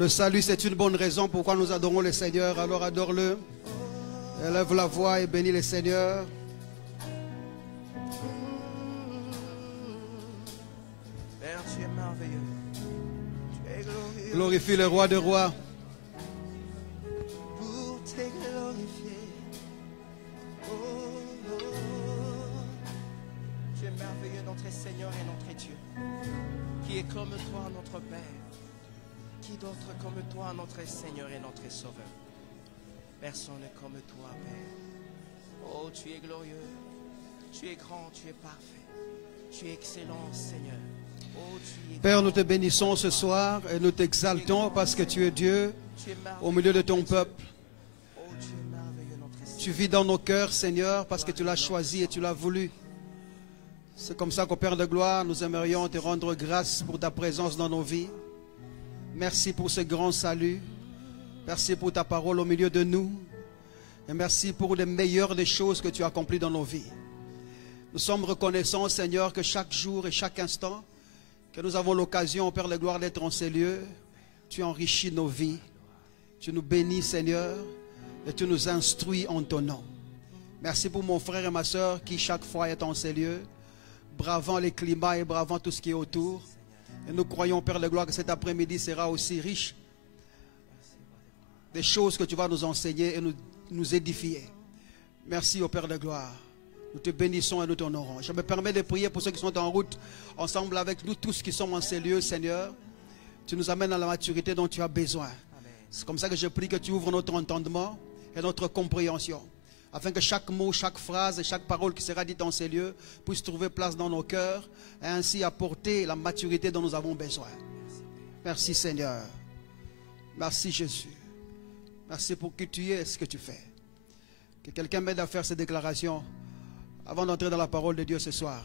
Le salut, c'est une bonne raison pourquoi nous adorons le Seigneur. Alors adore-le. Élève la voix et bénis le Seigneur. Père, tu es merveilleux. Tu es glorieux. Glorifie le roi des rois. Pour te glorifier. Oh, oh, oh. Tu es merveilleux, notre Seigneur et notre Dieu. Qui est comme toi, notre Père. Qui d'autre comme toi, notre Seigneur et notre Sauveur? Personne comme toi, Père. Oh, tu es glorieux. Tu es grand, tu es parfait. Tu es excellent, Seigneur. Oh, tu es Père, nous te bénissons ce soir et nous t'exaltons parce que tu es Dieu Tu es merveilleux, au milieu de ton peuple. Oh, tu es merveilleux, notre Seigneur. Tu vis dans nos cœurs, Seigneur, parce que tu l'as choisi et tu l'as voulu. C'est comme ça qu'au Père de gloire, nous aimerions te rendre grâce pour ta présence dans nos vies. Merci pour ce grand salut. Merci pour ta parole au milieu de nous. Et merci pour les meilleures des choses que tu as accomplies dans nos vies. Nous sommes reconnaissants, Seigneur, que chaque jour et chaque instant que nous avons l'occasion, Père de gloire, d'être en ces lieux, tu enrichis nos vies. Tu nous bénis, Seigneur, et tu nous instruis en ton nom. Merci pour mon frère et ma soeur qui chaque fois est en ces lieux, bravant les climats et bravant tout ce qui est autour. Et nous croyons, Père de gloire, que cet après-midi sera aussi riche des choses que tu vas nous enseigner et nous édifier. Merci au Père de gloire. Nous te bénissons et nous t'honorons. Je me permets de prier pour ceux qui sont en route, ensemble avec nous tous qui sommes en ces lieux, Seigneur. Tu nous amènes à la maturité dont tu as besoin. C'est comme ça que je prie que tu ouvres notre entendement et notre compréhension, afin que chaque mot, chaque phrase et chaque parole qui sera dite en ces lieux puisse trouver place dans nos cœurs et ainsi apporter la maturité dont nous avons besoin. Merci Seigneur. Merci Jésus. Merci pour qui tu es et ce que tu fais. Que quelqu'un m'aide à faire ces déclarations avant d'entrer dans la parole de Dieu ce soir.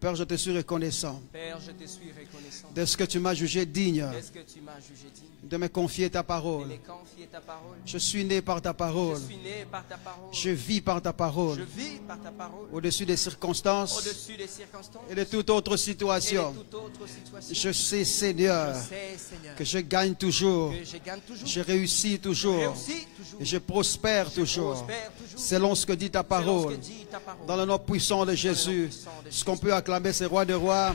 Père, je te suis reconnaissant Père, je te suis reconnaissant de ce que tu m'as jugé digne de ce que tu m'as jugé digne de me confier ta de parole. me confier ta parole. Je suis né par ta parole. Je suis né par ta parole. Je vis par ta Je parole. vis par ta parole. Au-dessus des circonstances Au-dessus des circonstances et de toute autre et situation. de toute autre situation. Je sais, Seigneur, Je sais, Seigneur, que je gagne toujours. que je gagne toujours. Je réussis Je toujours. réussis toujours. Et je prospère toujours. prospère toujours. Selon ce que dit ta Selon ce parole. que dit ta parole. Dans le nom puissant de Jésus. Ce qu'on peut acclamer, c'est roi de rois.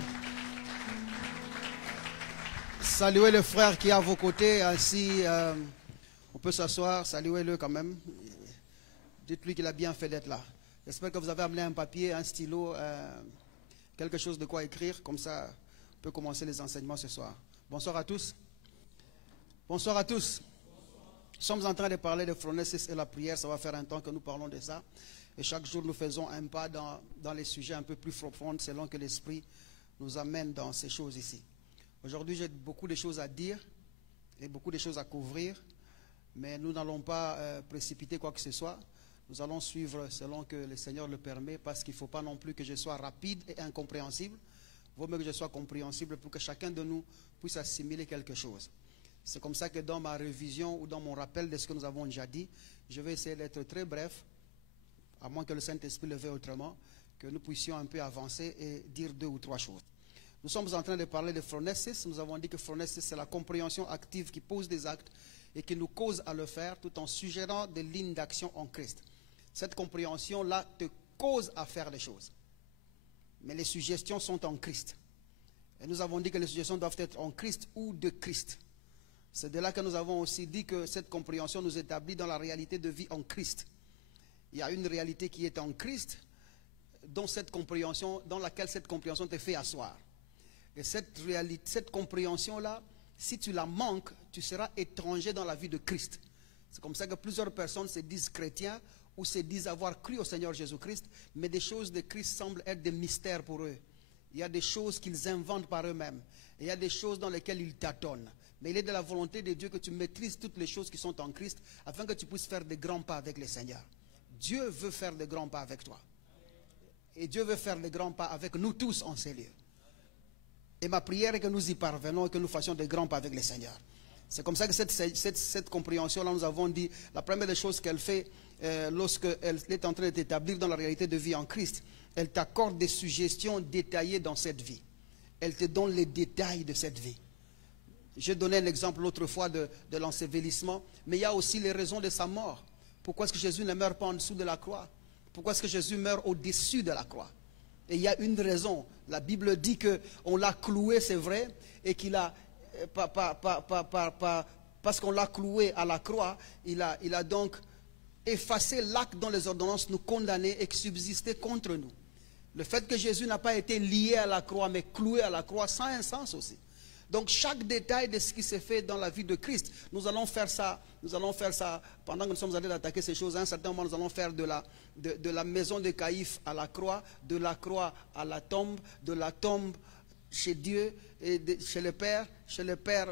Saluez le frère qui est à vos côtés. Ainsi, on peut s'asseoir. Saluez-le quand même. Dites-lui qu'il a bien fait d'être là. J'espère que vous avez amené un papier, un stylo, quelque chose de quoi écrire. Comme ça, on peut commencer les enseignements ce soir. Bonsoir à tous. Bonsoir à tous. Nous sommes en train de parler de phronesis et la prière. Ça va faire un temps que nous parlons de ça. Et chaque jour, nous faisons un pas dans les sujets un peu plus profonds selon que l'Esprit nous amène dans ces choses ici. Aujourd'hui, j'ai beaucoup de choses à dire et beaucoup de choses à couvrir. Mais nous n'allons pas précipiter quoi que ce soit. Nous allons suivre selon que le Seigneur le permet, parce qu'il ne faut pas non plus que je sois rapide et incompréhensible. Il vaut mieux que je sois compréhensible pour que chacun de nous puisse assimiler quelque chose. C'est comme ça que dans ma révision ou dans mon rappel de ce que nous avons déjà dit, je vais essayer d'être très bref, à moins que le Saint-Esprit le veuille autrement, que nous puissions un peu avancer et dire 2 ou 3 choses. Nous sommes en train de parler de phronesis. Nous avons dit que phronesis, c'est la compréhension active qui pose des actes et qui nous cause à le faire tout en suggérant des lignes d'action en Christ. Cette compréhension-là te cause à faire des choses. Mais les suggestions sont en Christ. Et nous avons dit que les suggestions doivent être en Christ ou de Christ. C'est de là que nous avons aussi dit que cette compréhension nous établit dans la réalité de vie en Christ. Il y a une réalité qui est en Christ, dans laquelle cette compréhension te fait asseoir. Et cette compréhension-là, si tu la manques, tu seras étranger dans la vie de Christ. C'est comme ça que plusieurs personnes se disent chrétiens ou se disent avoir cru au Seigneur Jésus-Christ, mais des choses de Christ semblent être des mystères pour eux. Il y a des choses qu'ils inventent par eux-mêmes. Il y a des choses dans lesquelles ils tâtonnent. Mais il est de la volonté de Dieu que tu maîtrises toutes les choses qui sont en Christ, afin que tu puisses faire de grands pas avec le Seigneur. Dieu veut faire de grands pas avec toi. Et Dieu veut faire de grands pas avec nous tous en ces lieux. Et ma prière est que nous y parvenons et que nous fassions de grands pas avec le Seigneur. C'est comme ça que cette compréhension-là, nous avons dit, la première des choses qu'elle fait lorsqu'elle est en train de t'établir dans la réalité de vie en Christ, elle t'accorde des suggestions détaillées dans cette vie. Elle te donne les détails de cette vie. J'ai donné un exemple l'autre fois de l'ensevelissement, mais il y a aussi les raisons de sa mort. Pourquoi est-ce que Jésus ne meurt pas en dessous de la croix? Pourquoi est-ce que Jésus meurt au-dessus de la croix? Et il y a une raison. La Bible dit qu'on l'a cloué, c'est vrai, et qu'il a, parce qu'on l'a cloué à la croix, il a donc effacé l'acte dont les ordonnances nous condamnaient et qui subsistait contre nous. Le fait que Jésus n'a pas été lié à la croix, mais cloué à la croix, ça a un sens aussi. Donc chaque détail de ce qui s'est fait dans la vie de Christ, nous allons faire ça pendant que nous sommes allés attaquer ces choses. À un certain moment, nous allons faire de la maison de Caïphe à la croix, de la croix à la tombe, de la tombe chez Dieu, et chez le Père,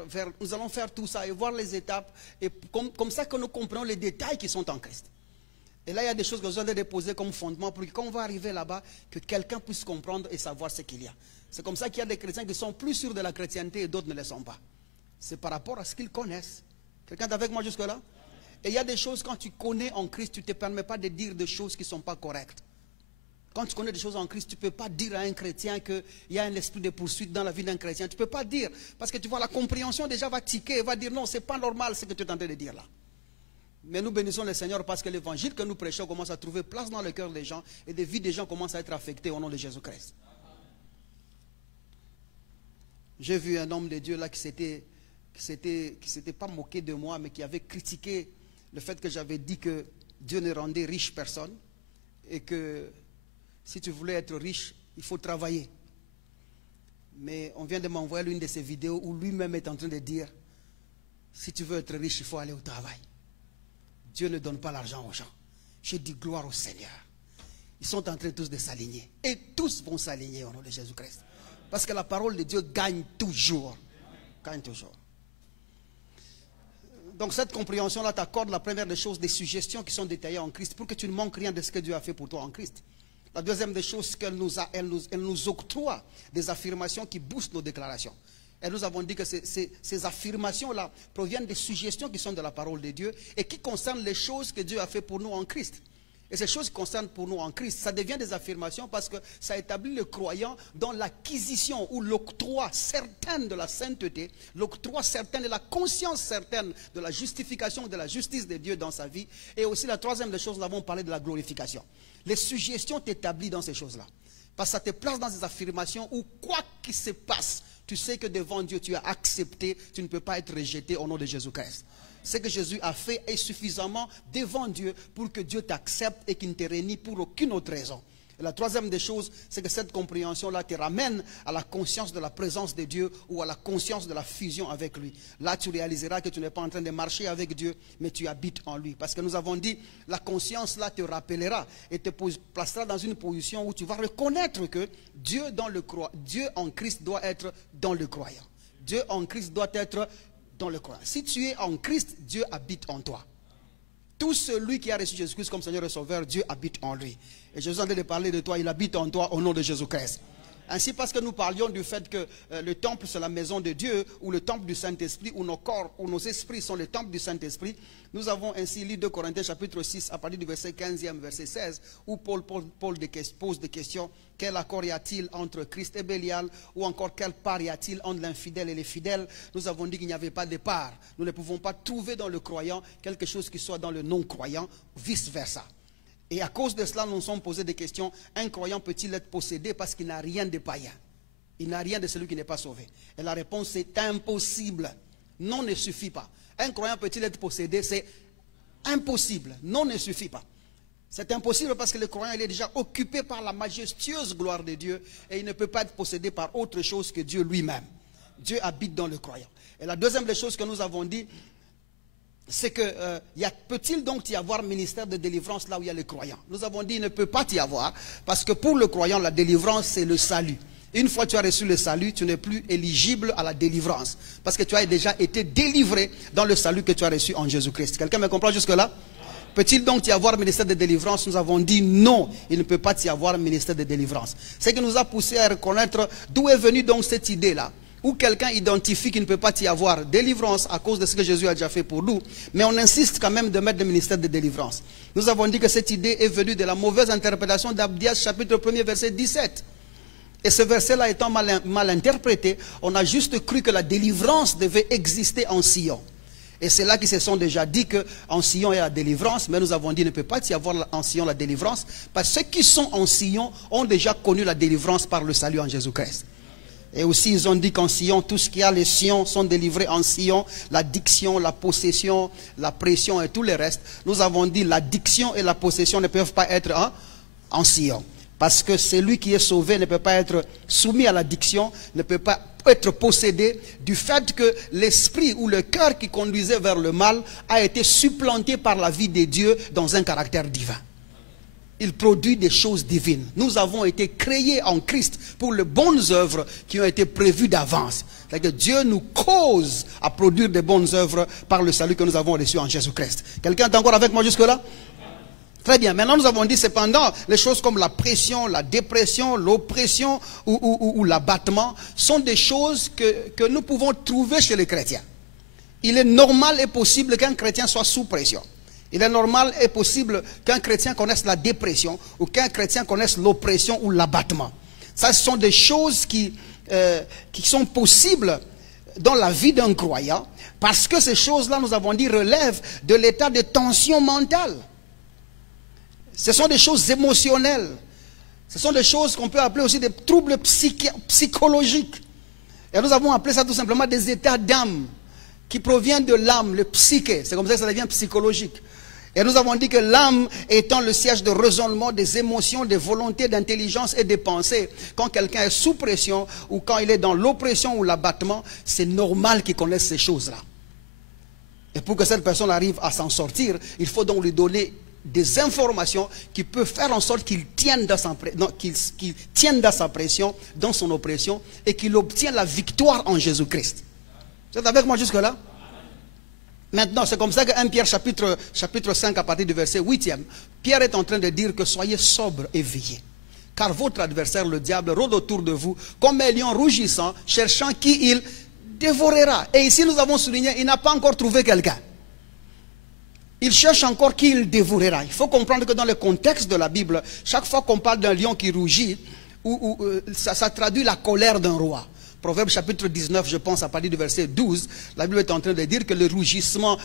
vers... Nous allons faire tout ça et voir les étapes, et comme ça que nous comprenons les détails qui sont en Christ. Et là, il y a des choses que nous allons déposer comme fondement pour que quand on va arriver là-bas, que quelqu'un puisse comprendre et savoir ce qu'il y a. C'est comme ça qu'il y a des chrétiens qui sont plus sûrs de la chrétienté et d'autres ne le sont pas. C'est par rapport à ce qu'ils connaissent. Quelqu'un est avec moi jusque-là? Et il y a des choses, quand tu connais en Christ, tu ne te permets pas de dire des choses qui ne sont pas correctes. Quand tu connais des choses en Christ, tu ne peux pas dire à un chrétien qu'il y a un esprit de poursuite dans la vie d'un chrétien. Tu ne peux pas dire, parce que tu vois, la compréhension déjà va tiquer, va dire non, ce n'est pas normal ce que tu es en train de dire là. Mais nous bénissons le Seigneur parce que l'évangile que nous prêchons commence à trouver place dans le cœur des gens et des vies des gens commencent à être affectées au nom de Jésus-Christ. J'ai vu un homme de Dieu là qui s'était pas moqué de moi, mais qui avait critiqué le fait que j'avais dit que Dieu ne rendait riche personne et que si tu voulais être riche, il faut travailler. Mais on vient de m'envoyer l'une de ces vidéos où lui-même est en train de dire, si tu veux être riche, il faut aller au travail. Dieu ne donne pas l'argent aux gens. Je dis gloire au Seigneur. Ils sont en train tous de s'aligner. Et tous vont s'aligner au nom de Jésus-Christ. Parce que la parole de Dieu gagne toujours. Gagne toujours. Donc cette compréhension-là t'accorde la première des choses, des suggestions qui sont détaillées en Christ, pour que tu ne manques rien de ce que Dieu a fait pour toi en Christ. La deuxième des choses, qu'elle nous octroie des affirmations qui boostent nos déclarations. Et nous avons dit que ces affirmations-là proviennent des suggestions qui sont de la parole de Dieu et qui concernent les choses que Dieu a fait pour nous en Christ. Et ces choses qui concernent pour nous en Christ, ça devient des affirmations parce que ça établit le croyant dans l'acquisition ou l'octroi certaine de la sainteté, l'octroi certain de la conscience certaine de la justification, de la justice de Dieu dans sa vie. Et aussi la troisième des choses, nous avons parlé de la glorification. Les suggestions t'établissent dans ces choses-là. Parce que ça te place dans des affirmations où quoi qu'il se passe, tu sais que devant Dieu, tu as accepté, tu ne peux pas être rejeté au nom de Jésus-Christ. Ce que Jésus a fait est suffisamment devant Dieu pour que Dieu t'accepte et qu'il ne te renie pour aucune autre raison. Et la troisième des choses, c'est que cette compréhension-là te ramène à la conscience de la présence de Dieu ou à la conscience de la fusion avec lui. Là, tu réaliseras que tu n'es pas en train de marcher avec Dieu, mais tu habites en lui. Parce que nous avons dit, la conscience-là te rappellera et te placera dans une position où tu vas reconnaître que Dieu en Christ doit être dans le croyant. Dieu en Christ doit être dans le croyant. Si tu es en Christ, Dieu habite en toi. Tout celui qui a reçu Jésus-Christ comme Seigneur et Sauveur, Dieu habite en lui. Et Jésus est en train de parler de toi, il habite en toi au nom de Jésus-Christ. Ainsi, parce que nous parlions du fait que le temple c'est la maison de Dieu, ou le temple du Saint-Esprit, où nos corps, ou nos esprits sont le temple du Saint-Esprit, nous avons ainsi lu 2 Corinthiens chapitre 6, à partir du verset 15e, verset 16, où Paul pose des questions. Quel accord y a-t-il entre Christ et Bélial? Ou encore quelle part y a-t-il entre l'infidèle et les fidèles? Nous avons dit qu'il n'y avait pas de part. Nous ne pouvons pas trouver dans le croyant quelque chose qui soit dans le non-croyant, vice-versa. Et à cause de cela, nous nous sommes posé des questions. Un croyant peut-il être possédé parce qu'il n'a rien de païen? Il n'a rien de celui qui n'est pas sauvé. Et la réponse est impossible. Non ne suffit pas. Un croyant peut-il être possédé? C'est impossible. Non ne suffit pas. C'est impossible parce que le croyant il est déjà occupé par la majestueuse gloire de Dieu et il ne peut pas être possédé par autre chose que Dieu lui-même. Dieu habite dans le croyant. Et la deuxième des choses que nous avons dit, c'est que peut-il donc y avoir ministère de délivrance là où il y a le croyant? Nous avons dit il ne peut pas y avoir parce que pour le croyant la délivrance c'est le salut. Une fois que tu as reçu le salut, tu n'es plus éligible à la délivrance parce que tu as déjà été délivré dans le salut que tu as reçu en Jésus-Christ. Quelqu'un me comprend jusque-là? Peut-il donc y avoir ministère de délivrance? Nous avons dit non, il ne peut pas y avoir ministère de délivrance. Ce qui nous a poussé à reconnaître d'où est venue donc cette idée-là. Où quelqu'un identifie qu'il ne peut pas y avoir délivrance à cause de ce que Jésus a déjà fait pour nous. Mais on insiste quand même de mettre le ministère de délivrance. Nous avons dit que cette idée est venue de la mauvaise interprétation d'Abdias chapitre 1er verset 17. Et ce verset-là étant mal interprété, on a juste cru que la délivrance devait exister en Sion. Et c'est là qu'ils se sont déjà dit qu'en Sion il y a la délivrance, mais nous avons dit qu'il ne peut pas y avoir en Sion la délivrance, parce que ceux qui sont en Sion ont déjà connu la délivrance par le salut en Jésus-Christ. Et aussi ils ont dit qu'en Sion, tout ce qui a les Sions sont délivrés en Sion, l'addiction, la possession, la pression et tout le reste. Nous avons dit l'addiction et la possession ne peuvent pas être en Sion. Parce que celui qui est sauvé ne peut pas être soumis à l'addiction, ne peut pas être possédé du fait que l'esprit ou le cœur qui conduisait vers le mal a été supplanté par la vie de Dieu dans un caractère divin. Il produit des choses divines. Nous avons été créés en Christ pour les bonnes œuvres qui ont été prévues d'avance. C'est-à-dire que Dieu nous cause à produire des bonnes œuvres par le salut que nous avons reçu en Jésus-Christ. Quelqu'un est encore avec moi jusque-là? Très bien. Maintenant, nous avons dit cependant, les choses comme la pression, la dépression, l'oppression ou l'abattement sont des choses que nous pouvons trouver chez les chrétiens. Il est normal et possible qu'un chrétien soit sous pression. Il est normal et possible qu'un chrétien connaisse la dépression ou qu'un chrétien connaisse l'oppression ou l'abattement. Ça, ce sont des choses qui sont possibles dans la vie d'un croyant parce que ces choses-là, nous avons dit, relèvent de l'état de tension mentale. Ce sont des choses émotionnelles. Ce sont des choses qu'on peut appeler aussi des troubles psychologiques. Et nous avons appelé ça tout simplement des états d'âme qui proviennent de l'âme, le psyché. C'est comme ça que ça devient psychologique. Et nous avons dit que l'âme étant le siège de raisonnement des émotions, des volontés, d'intelligence et des pensées. Quand quelqu'un est sous pression ou quand il est dans l'oppression ou l'abattement, c'est normal qu'il connaisse ces choses-là. Et pour que cette personne arrive à s'en sortir, il faut donc lui donner des informations qui peuvent faire en sorte qu'il tienne dans sa pression, dans son oppression, et qu'il obtienne la victoire en Jésus-Christ. Vous êtes avec moi jusque-là? Maintenant, c'est comme ça que 1 Pierre chapitre 5 à partir du verset 8e, Pierre est en train de dire que soyez sobres et veillez. Car votre adversaire, le diable, rôde autour de vous comme un lion rougissant, cherchant qui il dévorera. Et ici, nous avons souligné, il n'a pas encore trouvé quelqu'un. Il cherche encore qui il dévorera. Il faut comprendre que dans le contexte de la Bible, chaque fois qu'on parle d'un lion qui rougit, ça traduit la colère d'un roi. Proverbe chapitre 19, je pense, à partir du verset 12, la Bible est en train de dire que le rougissement,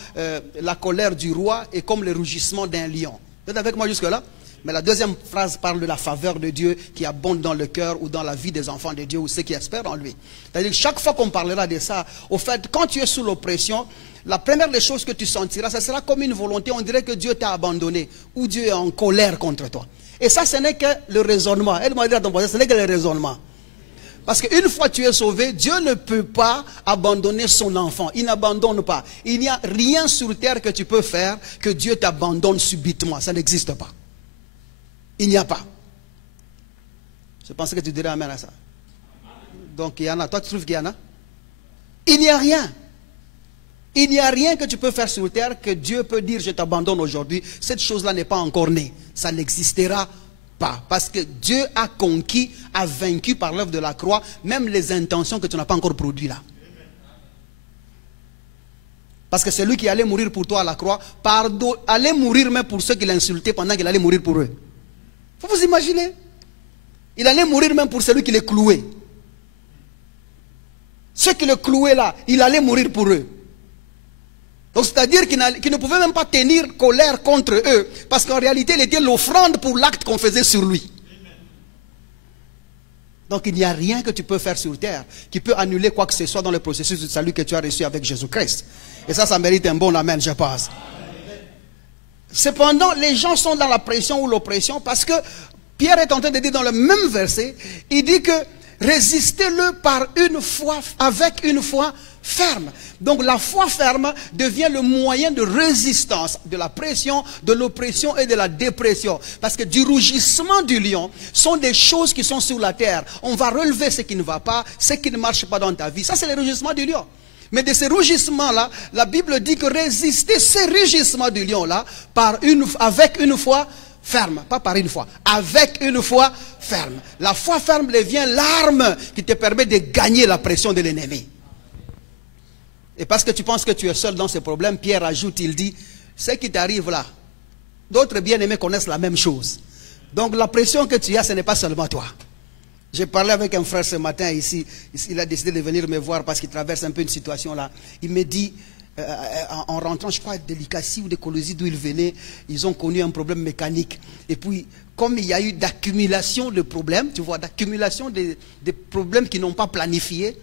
la colère du roi est comme le rougissement d'un lion. Vous êtes avec moi jusque-là? Mais la deuxième phrase parle de la faveur de Dieu qui abonde dans le cœur ou dans la vie des enfants de Dieu ou ceux qui espèrent en lui. C'est-à-dire que chaque fois qu'on parlera de ça, au fait, quand tu es sous l'oppression, la première des choses que tu sentiras, ça sera comme une volonté, on dirait que Dieu t'a abandonné ou Dieu est en colère contre toi. Et ça, ce n'est que le raisonnement. Aide-moi à dire à ton voisin, ce n'est que le raisonnement. Parce qu'une fois tu es sauvé, Dieu ne peut pas abandonner son enfant. Il n'abandonne pas. Il n'y a rien sur terre que tu peux faire que Dieu t'abandonne subitement. Ça n'existe pas. Il n'y a pas. Je pensais que tu dirais amen à ça. Donc il y en a. Toi tu trouves qu'il y en a? Il n'y a rien. Il n'y a rien que tu peux faire sur terre que Dieu peut dire je t'abandonne aujourd'hui. Cette chose-là n'est pas encore née. Ça n'existera pas. Parce que Dieu a conquis, a vaincu par l'œuvre de la croix, même les intentions que tu n'as pas encore produites là. Parce que c'est lui qui allait mourir pour toi à la croix, allait mourir même pour ceux qui l'insultaient pendant qu'il allait mourir pour eux. Faut vous imaginer. Il allait mourir même pour celui qui les clouait. Ceux qui le clouaient là, il allait mourir pour eux. Donc c'est-à-dire qu'il ne pouvait même pas tenir colère contre eux, parce qu'en réalité il était l'offrande pour l'acte qu'on faisait sur lui. Donc il n'y a rien que tu peux faire sur terre qui peut annuler quoi que ce soit dans le processus de salut que tu as reçu avec Jésus-Christ. Et ça mérite un bon amen, je pense. Cependant, les gens sont dans la pression ou l'oppression parce que Pierre est en train de dire dans le même verset, il dit que résistez-le par une foi, avec une foi ferme. Donc la foi ferme devient le moyen de résistance de la pression, de l'oppression et de la dépression. Parce que du rougissement du lion sont des choses qui sont sur la terre. On va relever ce qui ne va pas, ce qui ne marche pas dans ta vie. Ça c'est le rugissement du lion. Mais de ces rugissements-là, la Bible dit que résister ces rugissements du lion-là avec une foi ferme, pas par une foi, avec une foi ferme. La foi ferme devient l'arme qui te permet de gagner la pression de l'ennemi. Et parce que tu penses que tu es seul dans ces problèmes, Pierre ajoute, il dit, ce qui t'arrive là, d'autres bien-aimés connaissent la même chose. Donc la pression que tu as, ce n'est pas seulement toi. J'ai parlé avec un frère ce matin ici. Il a décidé de venir me voir parce qu'il traverse un peu une situation là. Il me dit, en rentrant, je crois, de l'Icassie ou de Colosie d'où il venait, ils ont connu un problème mécanique. Et puis, comme il y a eu d'accumulation de problèmes, tu vois, d'accumulation des problèmes qu'ils n'ont pas planifiés,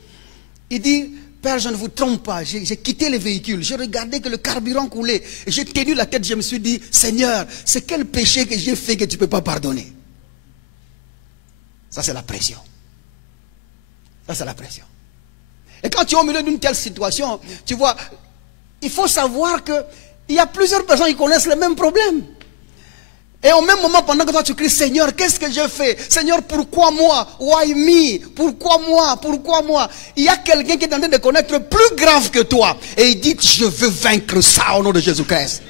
il dit, Père, je ne vous trompe pas, j'ai quitté le véhicule, j'ai regardé que le carburant coulait, j'ai tenu la tête, je me suis dit, Seigneur, c'est quel péché que j'ai fait que tu ne peux pas pardonner? Ça, c'est la pression. Ça, c'est la pression. Et quand tu es au milieu d'une telle situation, tu vois, il faut savoir qu'il y a plusieurs personnes qui connaissent le même problème. Et au même moment, pendant que toi tu cries, Seigneur, qu'est-ce que j'ai fait? Seigneur, pourquoi moi? Why me? Pourquoi moi? Pourquoi moi? Il y a quelqu'un qui est en train de connaître plus grave que toi. Et il dit, je veux vaincre ça au nom de Jésus-Christ.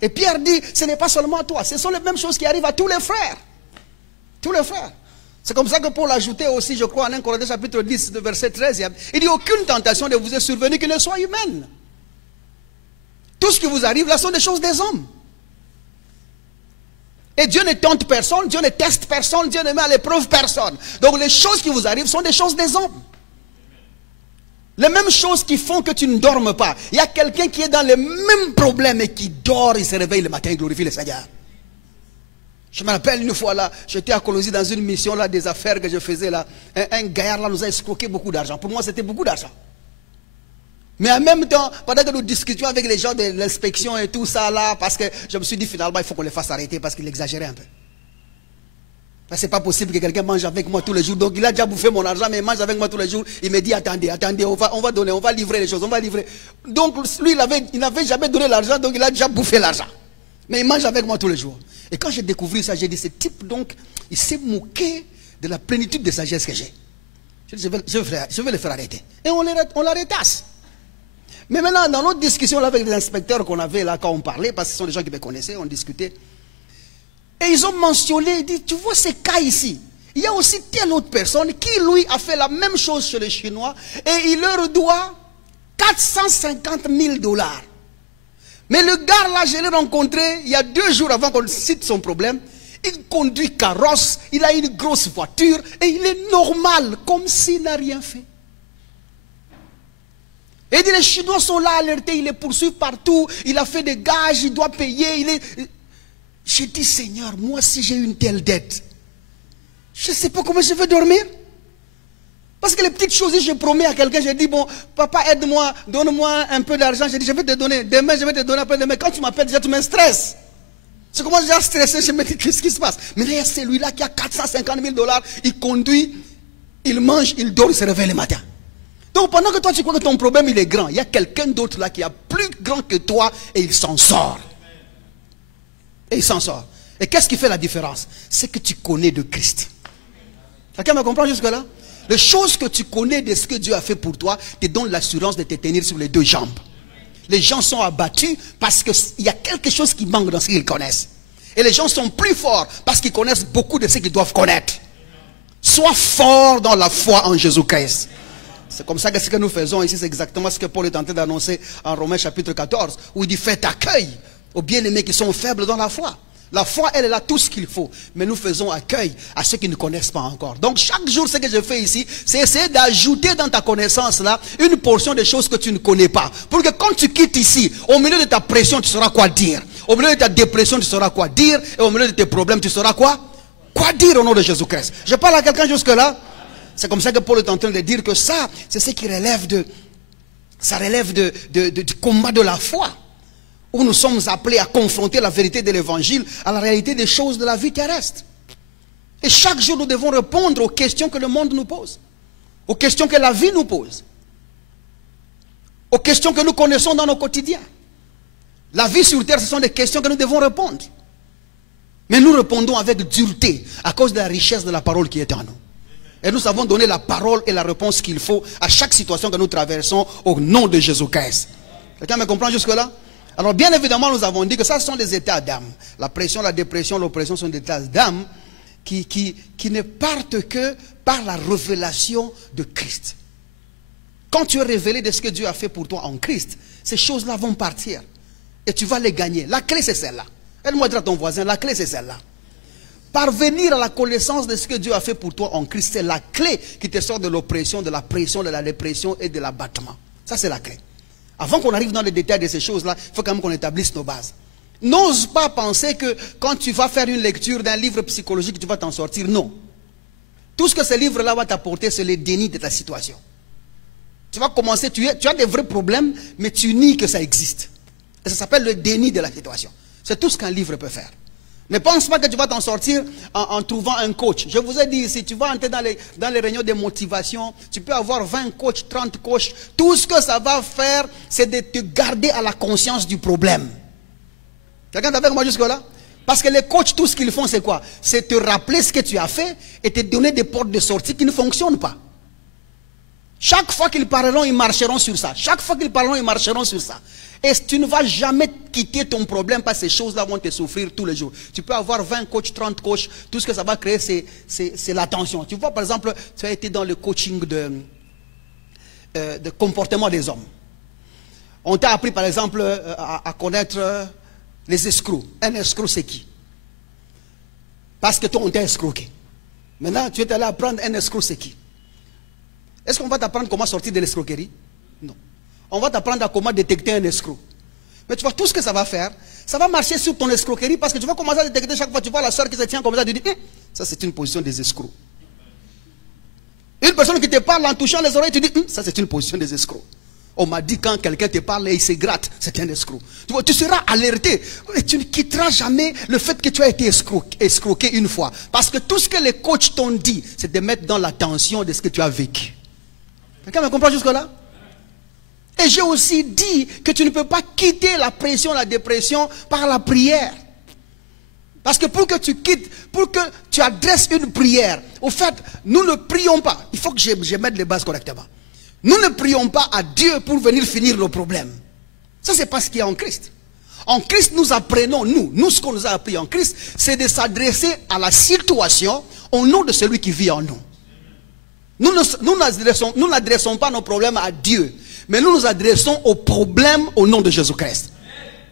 Et Pierre dit, ce n'est pas seulement à toi. Ce sont les mêmes choses qui arrivent à tous les frères. Tous les frères. C'est comme ça que Paul ajoutait aussi, je crois, en 1 Corinthiens chapitre 10, verset 13. Il dit, aucune tentation ne vous est survenue qui ne soit humaine. Tout ce qui vous arrive là sont des choses des hommes. Et Dieu ne tente personne, Dieu ne teste personne, Dieu ne met à l'épreuve personne. Donc les choses qui vous arrivent sont des choses des hommes. Les mêmes choses qui font que tu ne dormes pas. Il y a quelqu'un qui est dans les mêmes problèmes et qui dort, il se réveille le matin et glorifie le Seigneur. Je me rappelle une fois là, j'étais à Colosie dans une mission là, des affaires que je faisais là. Un gaillard là nous a escroqué beaucoup d'argent. Pour moi c'était beaucoup d'argent. Mais en même temps, pendant que nous discutions avec les gens de l'inspection et tout ça là, parce que je me suis dit finalement il faut qu'on les fasse arrêter parce qu'il exagérait un peu. C'est pas possible que quelqu'un mange avec moi tous les jours. Donc il a déjà bouffé mon argent, mais il mange avec moi tous les jours. Il me dit attendez, on va donner, on va livrer les choses, on va livrer. Donc lui il n'avait jamais donné l'argent, donc il a déjà bouffé l'argent. Mais il mange avec moi tous les jours. Et quand j'ai découvert ça, j'ai dit, ce type donc, il s'est moqué de la plénitude de sagesse que j'ai. Je vais le faire arrêter. Et on l'arrêtasse. Mais maintenant, dans notre discussion là, avec les inspecteurs qu'on avait là, quand on parlait, parce que ce sont des gens qui me connaissaient, on discutait. Et ils ont mentionné, ils disent, tu vois ces cas ici, il y a aussi telle autre personne qui, lui, a fait la même chose chez les Chinois et il leur doit 450 000 $. Mais le gars là, je l'ai rencontré il y a 2 jours avant qu'on cite son problème. Il conduit carrosse, il a une grosse voiture et il est normal, comme s'il n'a rien fait. Et les Chinois sont là alertés, il les poursuit partout, il a fait des gages, il doit payer. J'ai dit, Seigneur, moi si j'ai une telle dette, je ne sais pas comment je vais dormir. Parce que les petites choses, je promets à quelqu'un, je dis, bon, papa, aide-moi, donne-moi un peu d'argent. Je dis, je vais te donner, demain, je vais te donner après-demain. Quand tu m'appelles, déjà, tu me stresses. Je commence déjà à stresser, je me dis, qu'est-ce qui se passe? Mais là, il y a celui-là qui a 450 000 $, il conduit, il mange, il dort, il se réveille le matin. Donc, pendant que toi, tu crois que ton problème, il est grand, il y a quelqu'un d'autre là qui est plus grand que toi et il s'en sort. Et il s'en sort. Et qu'est-ce qui fait la différence? C'est que tu connais de Christ. Quelqu'un me comprend jusque-là? Les choses que tu connais de ce que Dieu a fait pour toi te donnent l'assurance de te tenir sur les 2 jambes. Les gens sont abattus parce qu'il y a quelque chose qui manque dans ce qu'ils connaissent. Et les gens sont plus forts parce qu'ils connaissent beaucoup de ce qu'ils doivent connaître. Sois fort dans la foi en Jésus-Christ. C'est comme ça que ce que nous faisons ici, c'est exactement ce que Paul est en train d'annoncer en Romains chapitre 14, où il dit faites accueil aux bien-aimés qui sont faibles dans la foi. La foi, elle a tout ce qu'il faut. Mais nous faisons accueil à ceux qui ne connaissent pas encore. Donc chaque jour, ce que je fais ici, c'est essayer d'ajouter dans ta connaissance là une portion de choses que tu ne connais pas. Pour que quand tu quittes ici, au milieu de ta pression, tu sauras quoi dire. Au milieu de ta dépression, tu sauras quoi dire. Et au milieu de tes problèmes, tu sauras quoi dire au nom de Jésus-Christ. Je parle à quelqu'un jusque là. C'est comme ça que Paul est en train de dire que ça, c'est ce qui relève du combat de la foi. Où nous sommes appelés à confronter la vérité de l'évangile à la réalité des choses de la vie terrestre. Et chaque jour, nous devons répondre aux questions que le monde nous pose. Aux questions que la vie nous pose. Aux questions que nous connaissons dans nos quotidiens. La vie sur terre, ce sont des questions que nous devons répondre. Mais nous répondons avec dureté à cause de la richesse de la parole qui est en nous. Et nous savons donner la parole et la réponse qu'il faut à chaque situation que nous traversons au nom de Jésus-Christ. Quelqu'un me comprend jusque-là? Alors bien évidemment, nous avons dit que ça sont des états d'âme. La pression, la dépression, l'oppression sont des états d'âme qui ne partent que par la révélation de Christ. Quand tu es révélé de ce que Dieu a fait pour toi en Christ, ces choses-là vont partir. Et tu vas les gagner. La clé, c'est celle-là. Aide-moi à dire à ton voisin, la clé, c'est celle-là. Parvenir à la connaissance de ce que Dieu a fait pour toi en Christ, c'est la clé qui te sort de l'oppression, de la pression, de la dépression et de l'abattement. Ça, c'est la clé. Avant qu'on arrive dans les détails de ces choses-là, il faut quand même qu'on établisse nos bases. N'ose pas penser que quand tu vas faire une lecture d'un livre psychologique, tu vas t'en sortir. Non. Tout ce que ce livre-là va t'apporter, c'est le déni de ta situation. Tu vas commencer, tu as des vrais problèmes, mais tu nies que ça existe. Et ça s'appelle le déni de la situation. C'est tout ce qu'un livre peut faire. Ne pense pas que tu vas t'en sortir en trouvant un coach. Je vous ai dit, si tu vas entrer dans les réunions de motivation, tu peux avoir 20 coachs, 30 coachs. Tout ce que ça va faire, c'est de te garder à la conscience du problème. Quelqu'un est avec moi jusque-là? Parce que les coachs, tout ce qu'ils font, c'est quoi? C'est te rappeler ce que tu as fait et te donner des portes de sortie qui ne fonctionnent pas. Chaque fois qu'ils parleront, ils marcheront sur ça. Chaque fois qu'ils parleront, ils marcheront sur ça. Et tu ne vas jamais quitter ton problème parce que ces choses-là vont te souffrir tous les jours. Tu peux avoir 20 coachs, 30 coachs. Tout ce que ça va créer, c'est la tension. Tu vois, par exemple, tu as été dans le coaching de comportement des hommes. On t'a appris, par exemple, à connaître les escrocs. Un escroc, c'est qui? Parce que toi, on t'a escroqué. Maintenant, tu es allé apprendre un escroc, c'est qui? Est-ce qu'on va t'apprendre comment sortir de l'escroquerie? Non. On va t'apprendre à comment détecter un escroc. Mais tu vois, tout ce que ça va faire, ça va marcher sur ton escroquerie parce que tu vas commencer à détecter chaque fois. Tu vois la soeur qui se tient comme ça, tu dis, ça c'est une position des escrocs. Une personne qui te parle en touchant les oreilles, tu dis, ça c'est une position des escrocs. On m'a dit quand quelqu'un te parle et il se gratte, c'est un escroc. Tu vois, tu seras alerté. Et tu ne quitteras jamais le fait que tu as été escroqué une fois. Parce que tout ce que les coachs t'ont dit, c'est de mettre dans l'attention de ce que tu as vécu. Quelqu'un me comprend jusque-là? Et j'ai aussi dit que tu ne peux pas quitter la pression, la dépression par la prière. Parce que pour que tu quittes, pour que tu adresses une prière, au fait, nous ne prions pas. Il faut que je mette les bases correctement. Nous ne prions pas à Dieu pour venir finir nos problèmes. Ça, c'est pas ce qu'il y a en Christ. En Christ, nous apprenons, nous, ce qu'on nous a appris en Christ, c'est de s'adresser à la situation au nom de celui qui vit en nous. Nous n'adressons pas nos problèmes à Dieu, mais nous nous adressons aux problèmes au nom de Jésus-Christ.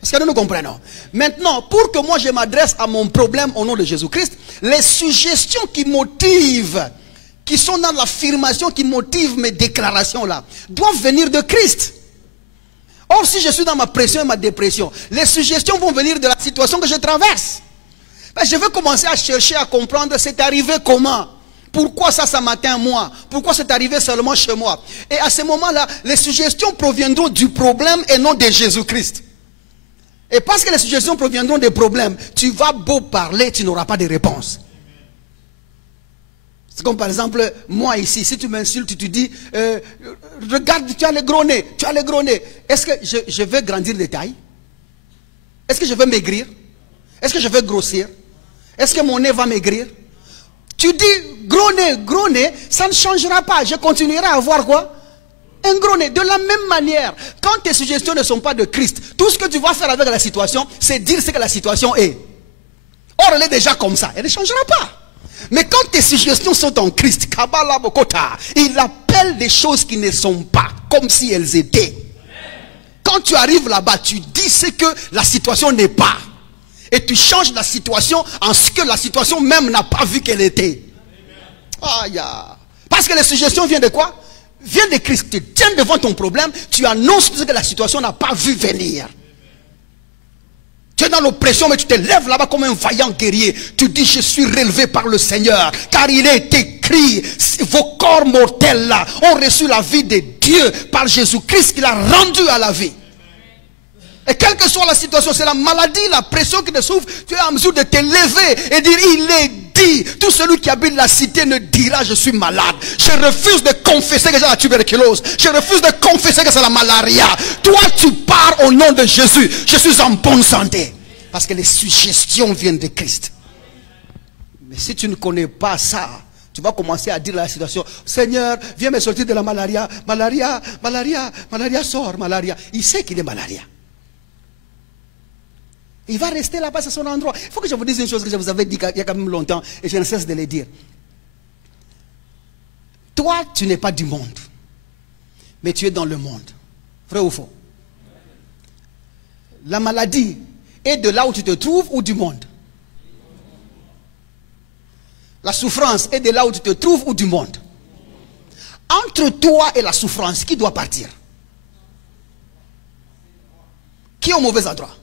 Est-ce que nous nous comprenons? Maintenant, pour que moi je m'adresse à mon problème au nom de Jésus-Christ, les suggestions qui motivent, qui sont dans l'affirmation, qui motivent mes déclarations là, doivent venir de Christ. Or, si je suis dans ma pression et ma dépression, les suggestions vont venir de la situation que je traverse. Ben, je vais commencer à chercher à comprendre c'est arrivé comment. Pourquoi ça m'atteint moi? Pourquoi c'est arrivé seulement chez moi? Et à ce moment-là, les suggestions proviendront du problème et non de Jésus-Christ. Et parce que les suggestions proviendront des problèmes, tu vas beau parler, tu n'auras pas de réponse. C'est comme par exemple, moi ici, si tu m'insultes, tu dis, regarde, tu as le gros nez, tu as le gros nez. Est-ce que je vais grandir de taille? Est-ce que je vais maigrir? Est-ce que je vais grossir? Est-ce que mon nez va maigrir? Tu dis gros nez, ça ne changera pas. Je continuerai à avoir quoi? Un gros nez. De la même manière, quand tes suggestions ne sont pas de Christ, tout ce que tu vas faire avec la situation, c'est dire ce que la situation est. Or, elle est déjà comme ça. Elle ne changera pas. Mais quand tes suggestions sont en Christ, Kabbalah Bokota, il appelle des choses qui ne sont pas, comme si elles étaient. Quand tu arrives là-bas, tu dis ce que la situation n'est pas. Et tu changes la situation en ce que la situation même n'a pas vu qu'elle était. Parce que les suggestions viennent de quoi? Viennent de Christ. Tu tiens devant ton problème, tu annonces ce que la situation n'a pas vu venir. Tu es dans l'oppression, mais tu te lèves là-bas comme un vaillant guerrier. Tu dis, je suis relevé par le Seigneur. Car il est écrit, vos corps mortels là ont reçu la vie de Dieu par Jésus-Christ qui l'a rendu à la vie. Et quelle que soit la situation, c'est la maladie, la pression qui te souffre, tu es en mesure de te lever et dire, il est dit, tout celui qui habite la cité ne dira, je suis malade. Je refuse de confesser que j'ai la tuberculose. Je refuse de confesser que c'est la malaria. Toi, tu pars au nom de Jésus. Je suis en bonne santé. Parce que les suggestions viennent de Christ. Mais si tu ne connais pas ça, tu vas commencer à dire à la situation, Seigneur, viens me sortir de la malaria. Malaria, sort, malaria. Il sait qu'il est malaria. Il va rester là-bas à son endroit. Il faut que je vous dise une chose que je vous avais dit il y a quand même longtemps et je ne cesse de le dire. Toi, tu n'es pas du monde, mais tu es dans le monde. Vrai ou faux? La maladie est de là où tu te trouves ou du monde? La souffrance est de là où tu te trouves ou du monde? Entre toi et la souffrance, qui doit partir? Qui est au mauvais endroit?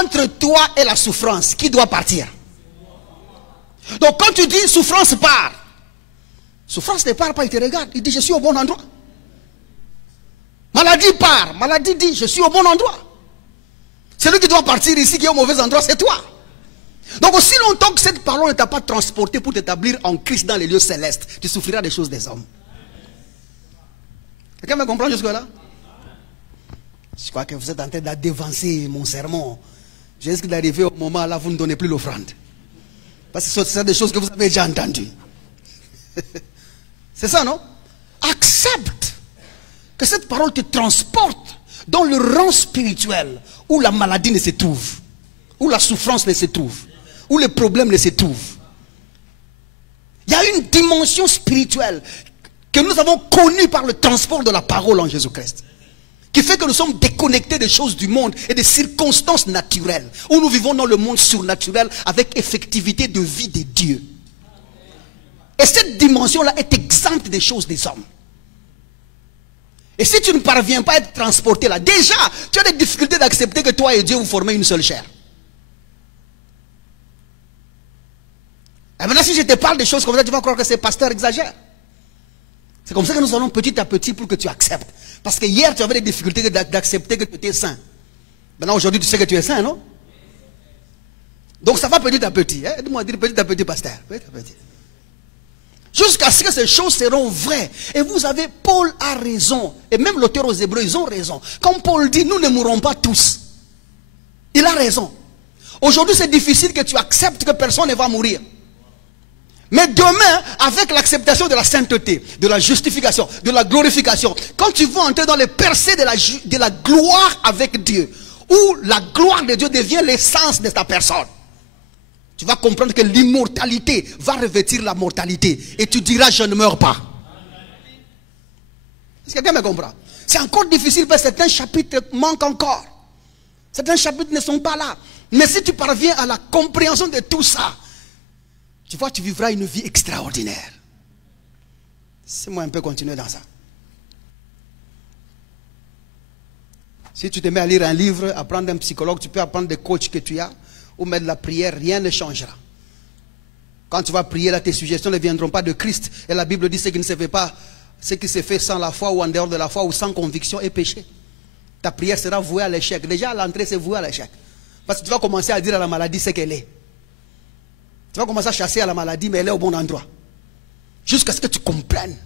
Entre toi et la souffrance, qui doit partir? Donc quand tu dis souffrance part, souffrance ne part pas, il te regarde, il dit je suis au bon endroit. Maladie part, maladie dit je suis au bon endroit. Celui qui doit partir ici, qui est au mauvais endroit, c'est toi. Donc aussi longtemps que cette parole ne t'a pas transporté pour t'établir en Christ dans les lieux célestes, tu souffriras des choses des hommes. Quelqu'un me comprend jusque-là? Je crois que vous êtes en train d'avancer mon sermon. Je risque d'arriver au moment là où vous ne donnez plus l'offrande. Parce que c'est des choses que vous avez déjà entendues. C'est ça, non? Accepte que cette parole te transporte dans le rang spirituel où la maladie ne se trouve, où la souffrance ne se trouve, où les problèmes ne se trouvent. Il y a une dimension spirituelle que nous avons connue par le transport de la parole en Jésus-Christ, qui fait que nous sommes déconnectés des choses du monde et des circonstances naturelles, où nous vivons dans le monde surnaturel avec effectivité de vie de Dieu. Et cette dimension-là est exempte des choses des hommes. Et si tu ne parviens pas à être transporté là, déjà, tu as des difficultés d'accepter que toi et Dieu vous formez une seule chair. Et maintenant, si je te parle des choses comme ça, tu vas croire que ces pasteurs exagèrent. C'est comme ça que nous allons petit à petit pour que tu acceptes. Parce que hier, tu avais des difficultés d'accepter que tu étais saint. Maintenant, aujourd'hui, tu sais que tu es saint, non? Donc, ça va petit à petit. Hein? Dis-moi, dis petit à petit, pasteur. Petit à petit. Jusqu'à ce que ces choses seront vraies. Et vous avez, Paul a raison. Et même l'auteur aux Hébreux, ils ont raison. Quand Paul dit, nous ne mourrons pas tous. Il a raison. Aujourd'hui, c'est difficile que tu acceptes que personne ne va mourir. Mais demain, avec l'acceptation de la sainteté, de la justification, de la glorification, quand tu vas entrer dans les percées de la gloire avec Dieu, où la gloire de Dieu devient l'essence de ta personne, tu vas comprendre que l'immortalité va revêtir la mortalité. Et tu diras, je ne meurs pas. Est-ce que quelqu'un me comprend? C'est encore difficile parce que certains chapitres manquent encore. Certains chapitres ne sont pas là. Mais si tu parviens à la compréhension de tout ça, tu vois, tu vivras une vie extraordinaire. Laissez-moi un peu continuer dans ça. Si tu te mets à lire un livre, à prendre un psychologue, tu peux apprendre des coachs que tu as, ou mettre de la prière, rien ne changera. Quand tu vas prier, là, tes suggestions ne viendront pas de Christ. Et la Bible dit ce qui ne se fait pas, ce qui se fait sans la foi ou en dehors de la foi ou sans conviction est péché. Ta prière sera vouée à l'échec. Déjà à l'entrée, c'est voué à l'échec. Parce que tu vas commencer à dire à la maladie ce qu'elle est. Tu vas commencer à chasser à la maladie, mais elle est au bon endroit. Jusqu'à ce que tu comprennes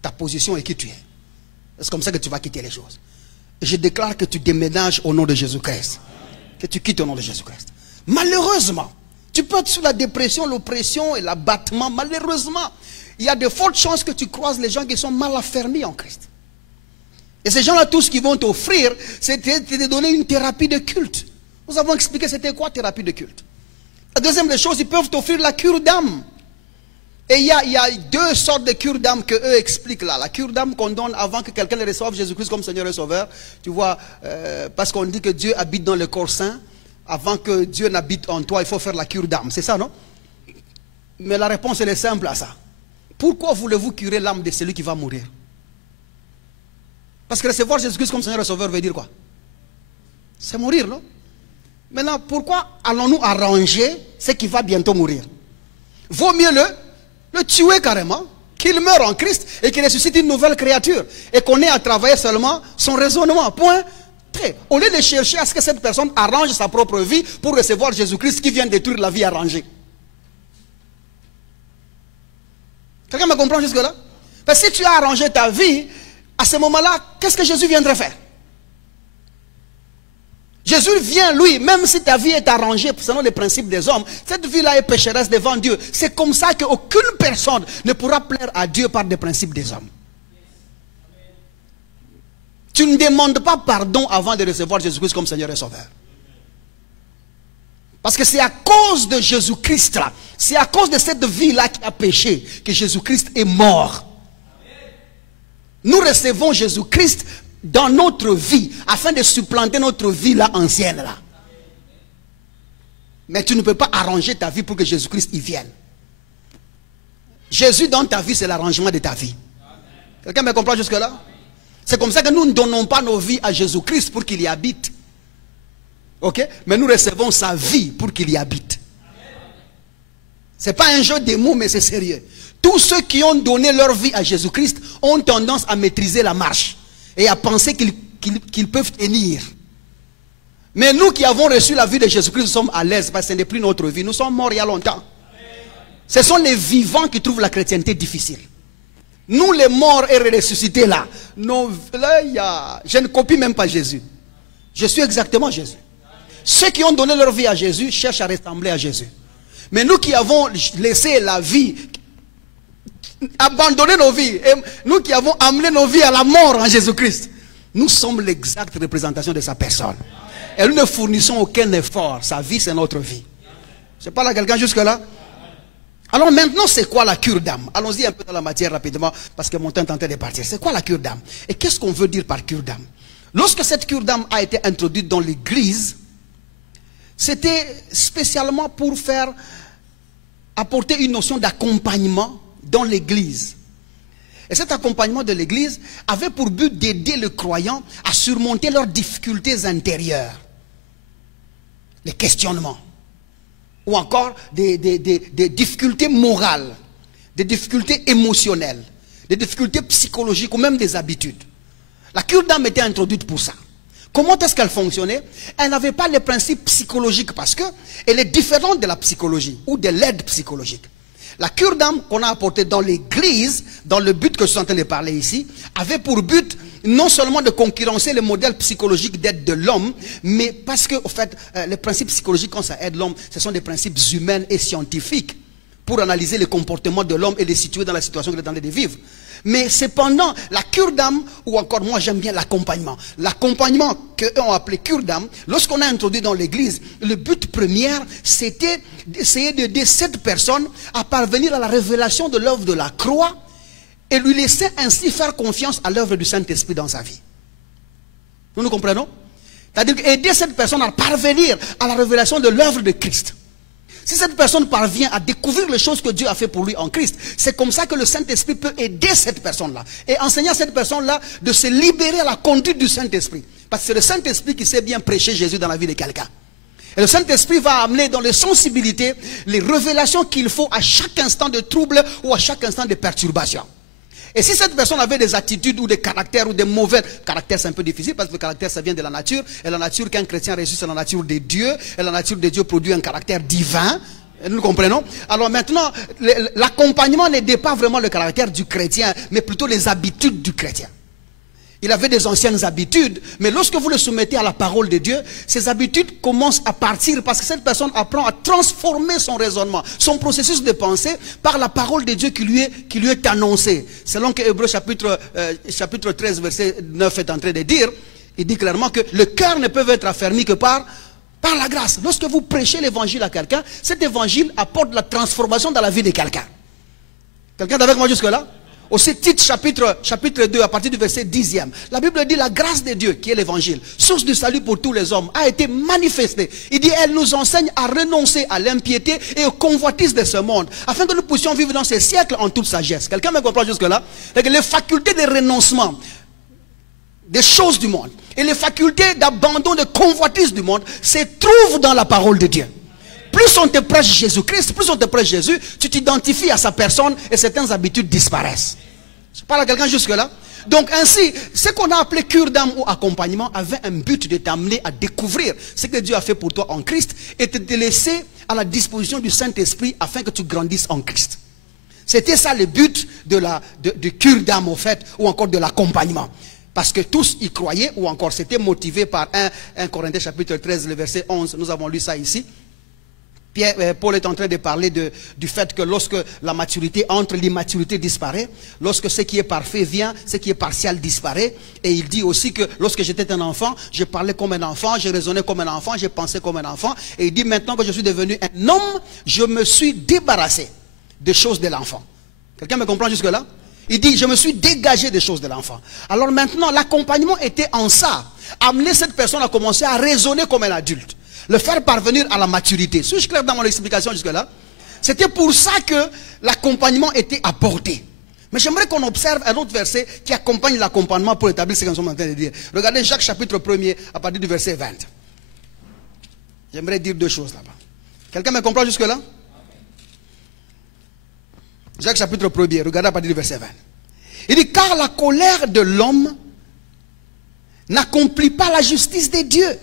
ta position et qui tu es. C'est comme ça que tu vas quitter les choses. Et je déclare que tu déménages au nom de Jésus-Christ. Que tu quittes au nom de Jésus-Christ. Malheureusement, tu peux être sous la dépression, l'oppression et l'abattement. Malheureusement, il y a de fortes chances que tu croises les gens qui sont mal affermis en Christ. Et ces gens-là, tout ce qu'ils vont t'offrir, c'est de te donner une thérapie de culte. Nous avons expliqué c'était quoi thérapie de culte. La deuxième des choses, ils peuvent t'offrir la cure d'âme. Et il y a deux sortes de cure d'âme que eux expliquent là. La cure d'âme qu'on donne avant que quelqu'un ne reçoive Jésus-Christ comme Seigneur et Sauveur. Tu vois, parce qu'on dit que Dieu habite dans le corps saint. Avant que Dieu n'habite en toi, il faut faire la cure d'âme. C'est ça, non? Mais la réponse, elle est simple à ça. Pourquoi voulez-vous curer l'âme de celui qui va mourir? Parce que recevoir Jésus-Christ comme Seigneur et Sauveur veut dire quoi? C'est mourir, non? Maintenant, pourquoi allons-nous arranger ce qui va bientôt mourir? Vaut mieux le tuer carrément, qu'il meure en Christ et qu'il ressuscite une nouvelle créature. Et qu'on ait à travailler seulement son raisonnement. Point. Au lieu de chercher à ce que cette personne arrange sa propre vie pour recevoir Jésus-Christ qui vient détruire la vie arrangée. Quelqu'un me comprend jusque-là? Parce que si tu as arrangé ta vie, à ce moment-là, qu'est-ce que Jésus viendrait faire? Jésus vient, lui, même si ta vie est arrangée selon les principes des hommes, cette vie-là est pécheresse devant Dieu. C'est comme ça qu'aucune personne ne pourra plaire à Dieu par des principes des hommes. Tu ne demandes pas pardon avant de recevoir Jésus-Christ comme Seigneur et Sauveur. Parce que c'est à cause de Jésus-Christ là, c'est à cause de cette vie-là qui a péché que Jésus-Christ est mort. Nous recevons Jésus-Christ dans notre vie, afin de supplanter notre vie là ancienne là. Mais tu ne peux pas arranger ta vie pour que Jésus-Christ y vienne. Jésus dans ta vie, c'est l'arrangement de ta vie. Quelqu'un me comprend jusque-là? C'est comme ça que nous ne donnons pas nos vies à Jésus-Christ pour qu'il y habite. Ok? Mais nous recevons sa vie pour qu'il y habite. Ce n'est pas un jeu de mots, mais c'est sérieux. Tous ceux qui ont donné leur vie à Jésus-Christ ont tendance à maîtriser la marche et à penser qu'ils peuvent tenir. Mais nous qui avons reçu la vie de Jésus-Christ, nous sommes à l'aise parce que ce n'est plus notre vie. Nous sommes morts il y a longtemps. Ce sont les vivants qui trouvent la chrétienté difficile. Nous les morts et ressuscités là, je ne copie même pas Jésus. Je suis exactement Jésus. Ceux qui ont donné leur vie à Jésus cherchent à ressembler à Jésus. Mais nous qui avons laissé la vie, abandonné nos vies, et nous qui avons amené nos vies à la mort en Jésus-Christ, nous sommes l'exacte représentation de sa personne. Et nous ne fournissons aucun effort. Sa vie, c'est notre vie. Je parle à quelqu'un jusque-là? Alors maintenant, c'est quoi la cure d'âme? Allons-y un peu dans la matière rapidement, parce que mon temps est en train de partir. C'est quoi la cure d'âme? Et qu'est-ce qu'on veut dire par cure d'âme? Lorsque cette cure d'âme a été introduite dans l'église, c'était spécialement pour apporter une notion d'accompagnement dans l'église. Et cet accompagnement de l'église avait pour but d'aider le croyant à surmonter leurs difficultés intérieures, les questionnements, ou encore des difficultés morales, des difficultés émotionnelles, des difficultés psychologiques ou même des habitudes. La cure d'âme était introduite pour ça. Comment est-ce qu'elle fonctionnait? Elle n'avait pas les principes psychologiques parce qu'elle est différente de la psychologie ou de l'aide psychologique. La cure d'âme qu'on a apportée dans l'église, dans le but que je suis en train de parler ici, avait pour but non seulement de concurrencer le modèle psychologique d'aide de l'homme, mais parce que, au fait, les principes psychologiques, quand ça aide l'homme, ce sont des principes humains et scientifiques pour analyser le comportement de l'homme et les situer dans la situation qu'il est en train de vivre. Mais cependant, la cure d'âme, ou encore moi j'aime bien l'accompagnement. L'accompagnement qu'eux ont appelé cure d'âme, lorsqu'on a introduit dans l'église, le but premier, c'était d'essayer d'aider cette personne à parvenir à la révélation de l'œuvre de la croix et lui laisser ainsi faire confiance à l'œuvre du Saint-Esprit dans sa vie. Nous comprenons? C'est-à-dire aider cette personne à parvenir à la révélation de l'œuvre de Christ. Si cette personne parvient à découvrir les choses que Dieu a fait pour lui en Christ, c'est comme ça que le Saint-Esprit peut aider cette personne-là et enseigner à cette personne-là de se libérer à la conduite du Saint-Esprit. Parce que c'est le Saint-Esprit qui sait bien prêcher Jésus dans la vie de quelqu'un. Et le Saint-Esprit va amener dans les sensibilités les révélations qu'il faut à chaque instant de trouble ou à chaque instant de perturbation. Et si cette personne avait des attitudes ou des caractères ou des mauvais caractères, c'est un peu difficile parce que le caractère ça vient de la nature. Et la nature qu'un chrétien reçu, c'est la nature de Dieu. Et la nature de Dieu produit un caractère divin. Nous comprenons? Alors maintenant, l'accompagnement n'aidait pas vraiment le caractère du chrétien, mais plutôt les habitudes du chrétien. Il avait des anciennes habitudes, mais lorsque vous le soumettez à la parole de Dieu, ces habitudes commencent à partir parce que cette personne apprend à transformer son raisonnement, son processus de pensée par la parole de Dieu qui lui est annoncée. Selon que Hébreux chapitre 13, verset 9 est en train de dire, il dit clairement que le cœur ne peut être affermi que par la grâce. Lorsque vous prêchez l'évangile à quelqu'un, cet évangile apporte la transformation dans la vie de quelqu'un. Quelqu'un est avec moi jusque-là? Aussi, Tite chapitre 2, à partir du verset 10e. La Bible dit la grâce de Dieu, qui est l'évangile, source du salut pour tous les hommes, a été manifestée. Il dit, elle nous enseigne à renoncer à l'impiété et aux convoitises de ce monde, afin que nous puissions vivre dans ces siècles en toute sagesse. Quelqu'un me comprend jusque-là? Les facultés de renoncement des choses du monde et les facultés d'abandon de convoitises du monde se trouvent dans la parole de Dieu. Plus on te prêche Jésus-Christ, plus on te prêche Jésus, tu t'identifies à sa personne et certaines habitudes disparaissent. Je parle à quelqu'un jusque-là. Donc ainsi, ce qu'on a appelé cure d'âme ou accompagnement avait un but de t'amener à découvrir ce que Dieu a fait pour toi en Christ et de te laisser à la disposition du Saint-Esprit afin que tu grandisses en Christ. C'était ça le but de cure d'âme au fait, ou encore de l'accompagnement. Parce que tous y croyaient, ou encore c'était motivé par 1 Corinthiens chapitre 13, le verset 11, nous avons lu ça ici. Paul est en train de parler du fait que lorsque la maturité entre, l'immaturité disparaît. Lorsque ce qui est parfait vient, ce qui est partial disparaît. Et il dit aussi que lorsque j'étais un enfant, je parlais comme un enfant, je raisonnais comme un enfant, je pensais comme un enfant. Et il dit maintenant que je suis devenu un homme, je me suis débarrassé des choses de l'enfant. Quelqu'un me comprend jusque-là? Il dit, je me suis dégagé des choses de l'enfant. Alors maintenant, l'accompagnement était en ça. Amener cette personne à commencer à raisonner comme un adulte. Le faire parvenir à la maturité. Suis-je clair dans mon explication jusque-là? C'était pour ça que l'accompagnement était apporté. Mais j'aimerais qu'on observe un autre verset qui accompagne l'accompagnement pour établir ce que nous sommes en train de dire. Regardez Jacques chapitre 1er à partir du verset 20. J'aimerais dire deux choses là-bas. Quelqu'un me comprend jusque-là? Jacques chapitre 1er, regardez à partir du verset 20. Il dit, car la colère de l'homme n'accomplit pas la justice de Dieu.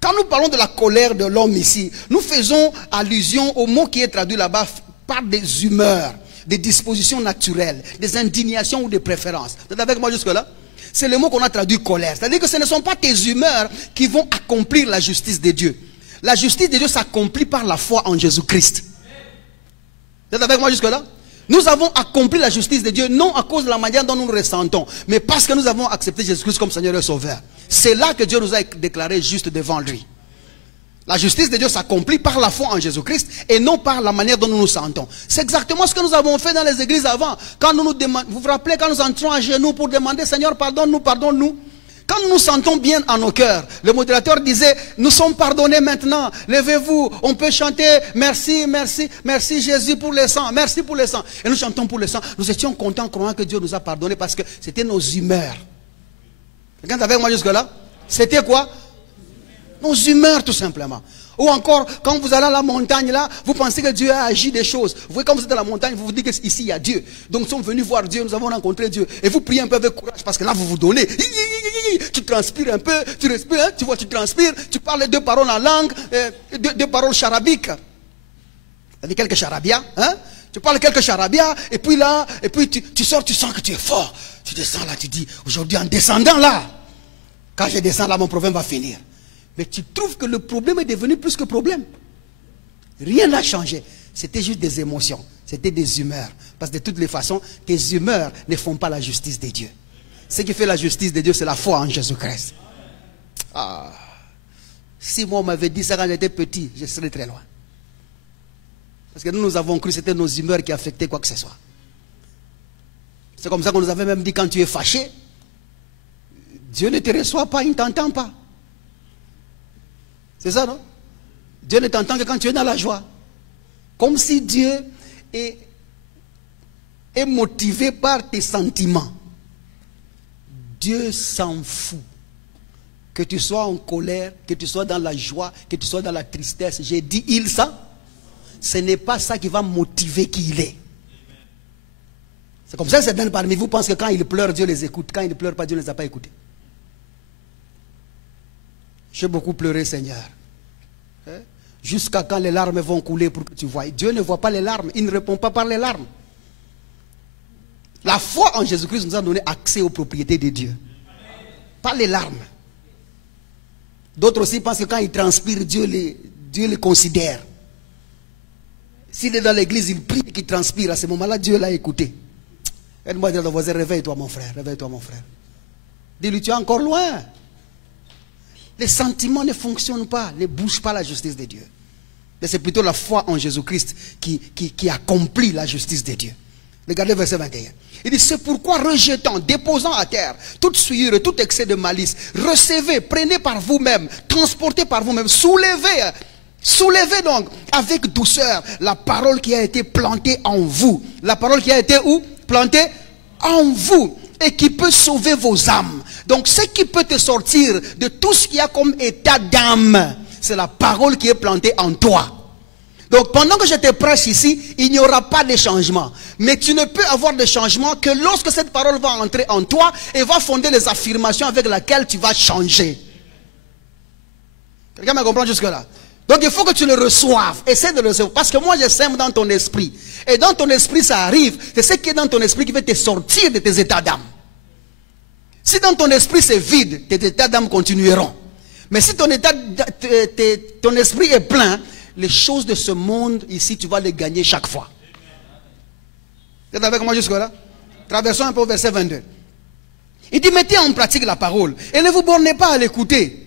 Quand nous parlons de la colère de l'homme ici, nous faisons allusion au mot qui est traduit là-bas par des humeurs, des dispositions naturelles, des indignations ou des préférences. Vous êtes avec moi jusque-là? C'est le mot qu'on a traduit colère. C'est-à-dire que ce ne sont pas tes humeurs qui vont accomplir la justice de Dieu. La justice de Dieu s'accomplit par la foi en Jésus-Christ. Vous êtes avec moi jusque-là? Nous avons accompli la justice de Dieu, non à cause de la manière dont nous nous ressentons, mais parce que nous avons accepté Jésus-Christ comme Seigneur et Sauveur. C'est là que Dieu nous a déclarés justes devant lui. La justice de Dieu s'accomplit par la foi en Jésus-Christ et non par la manière dont nous nous sentons. C'est exactement ce que nous avons fait dans les églises avant. Quand nous nous demandons, vous vous rappelez quand nous entrons à genoux pour demander Seigneur pardonne-nous, pardonne-nous. Quand nous nous sentons bien en nos cœurs, le modérateur disait, nous sommes pardonnés maintenant, levez-vous, on peut chanter, merci, merci, merci Jésus pour le sang, merci pour le sang. Et nous chantons pour le sang. Nous étions contents, croyant que Dieu nous a pardonnés parce que c'était nos humeurs. Quelqu'un est avec moi jusque-là? C'était quoi? Nos humeurs tout simplement. Ou encore, quand vous allez à la montagne là, vous pensez que Dieu a agi des choses. Vous voyez, quand vous êtes à la montagne, vous vous dites qu'ici il y a Dieu. Donc nous sommes venus voir Dieu, nous avons rencontré Dieu. Et vous priez un peu avec courage parce que là vous vous donnez. Tu transpires un peu, tu respires, hein, tu vois, tu transpires, tu parles deux paroles en langue, deux paroles charabiques. Ça dit quelques charabias, hein? Tu parles quelques charabias, et puis là, et puis tu sors, tu sens que tu es fort. Tu descends là, tu dis, aujourd'hui en descendant là, quand je descends là, mon problème va finir. Mais tu trouves que le problème est devenu plus que problème. Rien n'a changé. C'était juste des émotions. C'était des humeurs. Parce que de toutes les façons, tes humeurs ne font pas la justice de Dieu. Ce qui fait la justice de Dieu, c'est la foi en Jésus-Christ. Ah. Si moi on m'avait dit ça quand j'étais petit, je serais très loin. Parce que nous avons cru que c'était nos humeurs qui affectaient quoi que ce soit. C'est comme ça qu'on nous avait même dit quand tu es fâché, Dieu ne te reçoit pas, il ne t'entend pas. C'est ça, non? Dieu ne t'entend que quand tu es dans la joie. Comme si Dieu est motivé par tes sentiments. Dieu s'en fout. Que tu sois en colère, que tu sois dans la joie, que tu sois dans la tristesse. J'ai dit il ça. Ce n'est pas ça qui va motiver qui il est. C'est comme ça que certains parmi vous pensent que quand ils pleurent, Dieu les écoute. Quand ils ne pleurent pas, Dieu ne les a pas écoutés. J'ai beaucoup pleuré, Seigneur. Jusqu'à quand les larmes vont couler pour que tu vois. Dieu ne voit pas les larmes. Il ne répond pas par les larmes. La foi en Jésus-Christ nous a donné accès aux propriétés de Dieu. Pas les larmes. D'autres aussi pensent que quand ils transpirent, Dieu les considère. S'il est dans l'église, il prie et qu'il transpire. À ce moment-là, Dieu l'a écouté. Aide-moi à dire à ton voisin, réveille-toi mon frère. Réveille-toi mon frère. Dis-lui, tu es encore loin. Les sentiments ne fonctionnent pas, ne bougent pas la justice de Dieu. Mais c'est plutôt la foi en Jésus-Christ qui accomplit la justice de Dieu. Regardez verset 21. Il dit, c'est pourquoi rejetant, déposant à terre toute souillure et tout excès de malice, recevez, prenez par vous-même, transportez par vous-même, soulevez donc avec douceur la parole qui a été plantée en vous. La parole qui a été où? Plantée en vous. Et qui peut sauver vos âmes. Donc ce qui peut te sortir de tout ce qu'il y a comme état d'âme, c'est la parole qui est plantée en toi. Donc pendant que je te prêche ici, il n'y aura pas de changement. Mais tu ne peux avoir de changement que lorsque cette parole va entrer en toi et va fonder les affirmations avec lesquelles tu vas changer. Quelqu'un me comprend jusque là? Donc il faut que tu le reçoives. Essaie de le recevoir. Parce que moi je sème dans ton esprit. Et dans ton esprit ça arrive. C'est ce qui est dans ton esprit qui va te sortir de tes états d'âme. Si dans ton esprit c'est vide, tes états d'âme continueront. Mais si ton esprit est plein, les choses de ce monde ici tu vas les gagner chaque fois. Vous êtes avec moi jusque là? Traversons un peu au verset 22. Il dit mettez en pratique la parole. Et ne vous bornez pas à l'écouter.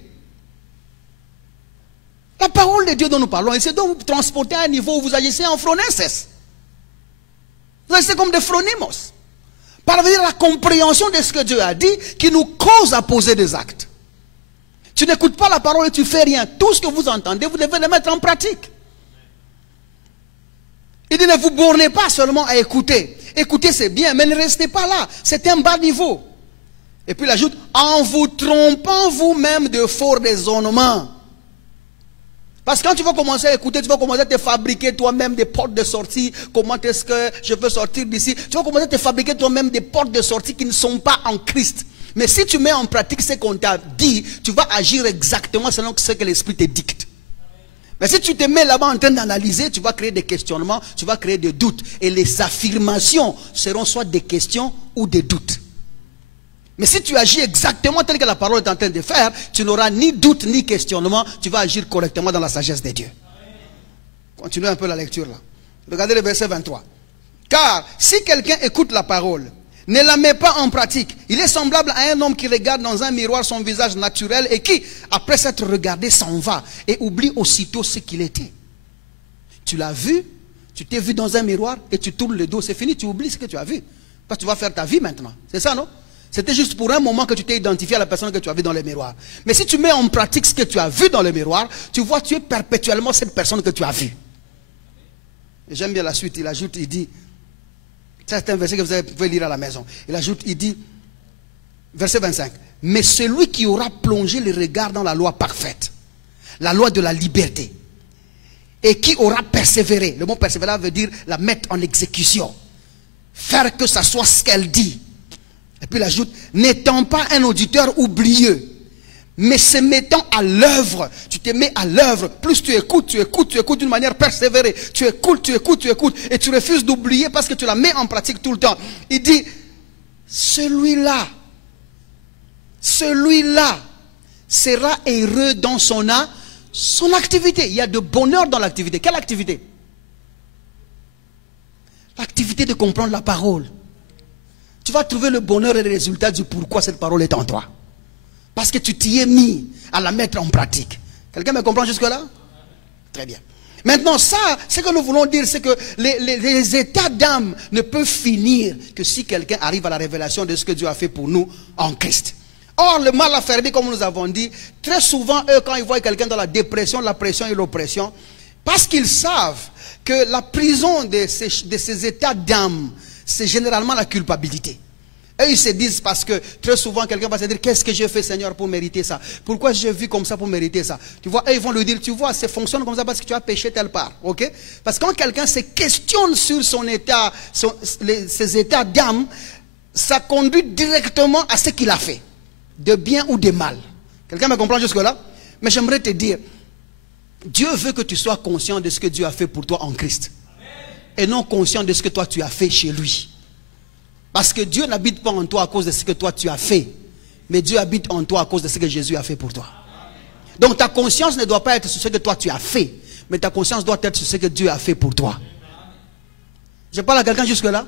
La parole de Dieu dont nous parlons, et c'est donc vous transporter à un niveau où vous agissez en phroneses. Vous agissez comme des phronimos. Parvenir à la compréhension de ce que Dieu a dit, qui nous cause à poser des actes. Tu n'écoutes pas la parole et tu fais rien. Tout ce que vous entendez, vous devez le mettre en pratique. Il dit, ne vous bornez pas seulement à écouter. Écouter, c'est bien, mais ne restez pas là. C'est un bas niveau. Et puis il ajoute, en vous trompant vous-même de faux raisonnements. Parce que quand tu vas commencer à écouter, tu vas commencer à te fabriquer toi-même des portes de sortie. Comment est-ce que je veux sortir d'ici? Tu vas commencer à te fabriquer toi-même des portes de sortie qui ne sont pas en Christ. Mais si tu mets en pratique ce qu'on t'a dit, tu vas agir exactement selon ce que l'Esprit te dicte. Mais si tu te mets là-bas en train d'analyser, tu vas créer des questionnements, tu vas créer des doutes. Et les affirmations seront soit des questions ou des doutes. Mais si tu agis exactement tel que la parole est en train de faire, tu n'auras ni doute ni questionnement, tu vas agir correctement dans la sagesse de Dieu. Continuez un peu la lecture là. Regardez le verset 23. Car si quelqu'un écoute la parole, ne la met pas en pratique, il est semblable à un homme qui regarde dans un miroir son visage naturel et qui, après s'être regardé, s'en va et oublie aussitôt ce qu'il était. Tu l'as vu, tu t'es vu dans un miroir et tu tournes le dos, c'est fini, tu oublies ce que tu as vu. Parce que tu vas faire ta vie maintenant. C'est ça, non? C'était juste pour un moment que tu t'es identifié à la personne que tu as vue dans le miroir. Mais si tu mets en pratique ce que tu as vu dans le miroir, tu vois, tu es perpétuellement cette personne que tu as vue. J'aime bien la suite, il ajoute, il dit, c'est un verset que vous pouvez lire à la maison. Il ajoute, il dit, verset 25, mais celui qui aura plongé le regard dans la loi parfaite, la loi de la liberté, et qui aura persévéré, le mot persévérer veut dire la mettre en exécution, faire que ça soit ce qu'elle dit. Et puis il ajoute, n'étant pas un auditeur oublieux, mais se mettant à l'œuvre. Tu te mets à l'œuvre. Plus tu écoutes d'une manière persévérée. Tu écoutes. Et tu refuses d'oublier parce que tu la mets en pratique tout le temps. Il dit, celui-là sera heureux dans son activité. Il y a de bonheur dans l'activité. Quelle activité? L'activité de comprendre la parole. Tu vas trouver le bonheur et le résultat du pourquoi cette parole est en toi. Parce que tu t'y es mis à la mettre en pratique. Quelqu'un me comprend jusque-là? Très bien. Maintenant, ça, ce que nous voulons dire, c'est que les états d'âme ne peuvent finir que si quelqu'un arrive à la révélation de ce que Dieu a fait pour nous en Christ. Or, le mal affermi, comme nous avons dit, très souvent, eux, quand ils voient quelqu'un dans la dépression, la pression et l'oppression, parce qu'ils savent que la prison de ces états d'âme, c'est généralement la culpabilité. Et ils se disent, parce que très souvent quelqu'un va se dire, qu'est-ce que j'ai fait Seigneur pour mériter ça? Pourquoi j'ai vu comme ça pour mériter ça? Tu vois, et ils vont lui dire, tu vois, ça fonctionne comme ça parce que tu as péché telle part. Ok? Parce que quand quelqu'un se questionne sur son état, ses états d'âme, ça conduit directement à ce qu'il a fait. De bien ou de mal. Quelqu'un me comprend jusque-là? Mais j'aimerais te dire, Dieu veut que tu sois conscient de ce que Dieu a fait pour toi en Christ. Et non conscient de ce que toi tu as fait chez lui. Parce que Dieu n'habite pas en toi à cause de ce que toi tu as fait. Mais Dieu habite en toi à cause de ce que Jésus a fait pour toi. Donc ta conscience ne doit pas être sur ce que toi tu as fait. Mais ta conscience doit être sur ce que Dieu a fait pour toi. Je parle à quelqu'un jusque là.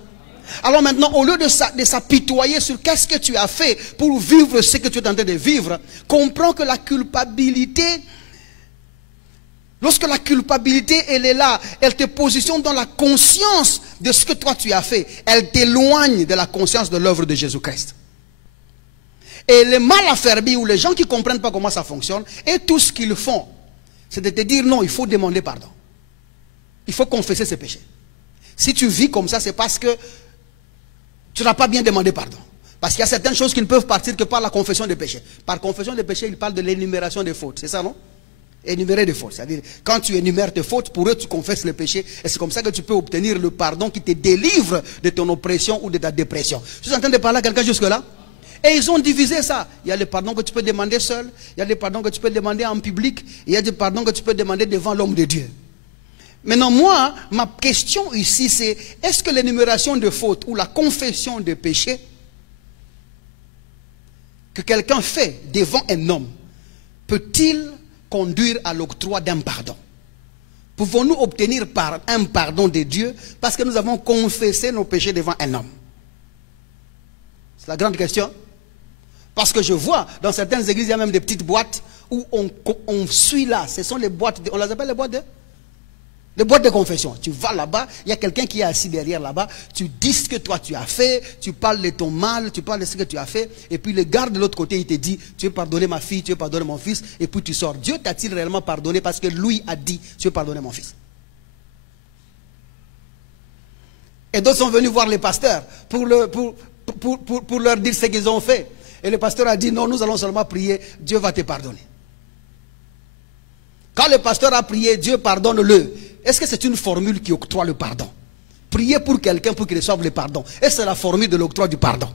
Alors maintenant, au lieu de s'apitoyer sur qu'est-ce que tu as fait pour vivre ce que tu es en train de vivre, comprends que la culpabilité, lorsque la culpabilité, elle est là, elle te positionne dans la conscience de ce que toi tu as fait. Elle t'éloigne de la conscience de l'œuvre de Jésus-Christ. Et les mal affermis ou les gens qui ne comprennent pas comment ça fonctionne, et tout ce qu'ils font, c'est de te dire non, il faut demander pardon. Il faut confesser ses péchés. Si tu vis comme ça, c'est parce que tu n'as pas bien demandé pardon. Parce qu'il y a certaines choses qui ne peuvent partir que par la confession des péchés. Par confession des péchés, il parle de l'énumération des fautes. C'est ça, non? Énumérer des fautes. C'est-à-dire, quand tu énumères tes fautes, pour eux, tu confesses les péchés. Et c'est comme ça que tu peux obtenir le pardon qui te délivre de ton oppression ou de ta dépression. Je suis en train de parler à quelqu'un jusque-là. Et ils ont divisé ça. Il y a le pardon que tu peux demander seul. Il y a le pardon que tu peux demander en public. Il y a le pardon que tu peux demander devant l'homme de Dieu. Maintenant, moi, ma question ici, c'est est-ce que l'énumération de fautes ou la confession de péché que quelqu'un fait devant un homme peut-il conduire à l'octroi d'un pardon? Pouvons-nous obtenir un pardon de Dieu parce que nous avons confessé nos péchés devant un homme? C'est la grande question. Parce que je vois, dans certaines églises, il y a même des petites boîtes où on suit là. Ce sont les boîtes, on les appelle les boîtes de Les boîtes de confession. Tu vas là-bas, il y a quelqu'un qui est assis derrière là-bas, tu dis ce que toi tu as fait, tu parles de ton mal, tu parles de ce que tu as fait, et puis le gars de l'autre côté, il te dit, tu veux pardonner ma fille, tu veux pardonner mon fils, et puis tu sors. Dieu t'a-t-il réellement pardonné parce que lui a dit, tu veux pardonner mon fils? Et d'autres sont venus voir les pasteurs pour leur dire ce qu'ils ont fait. Et le pasteur a dit, non, nous allons seulement prier, Dieu va te pardonner. Quand le pasteur a prié, Dieu pardonne-le. Est-ce que c'est une formule qui octroie le pardon? Prier pour quelqu'un pour qu'il reçoive le pardon. Est-ce que c'est la formule de l'octroi du pardon?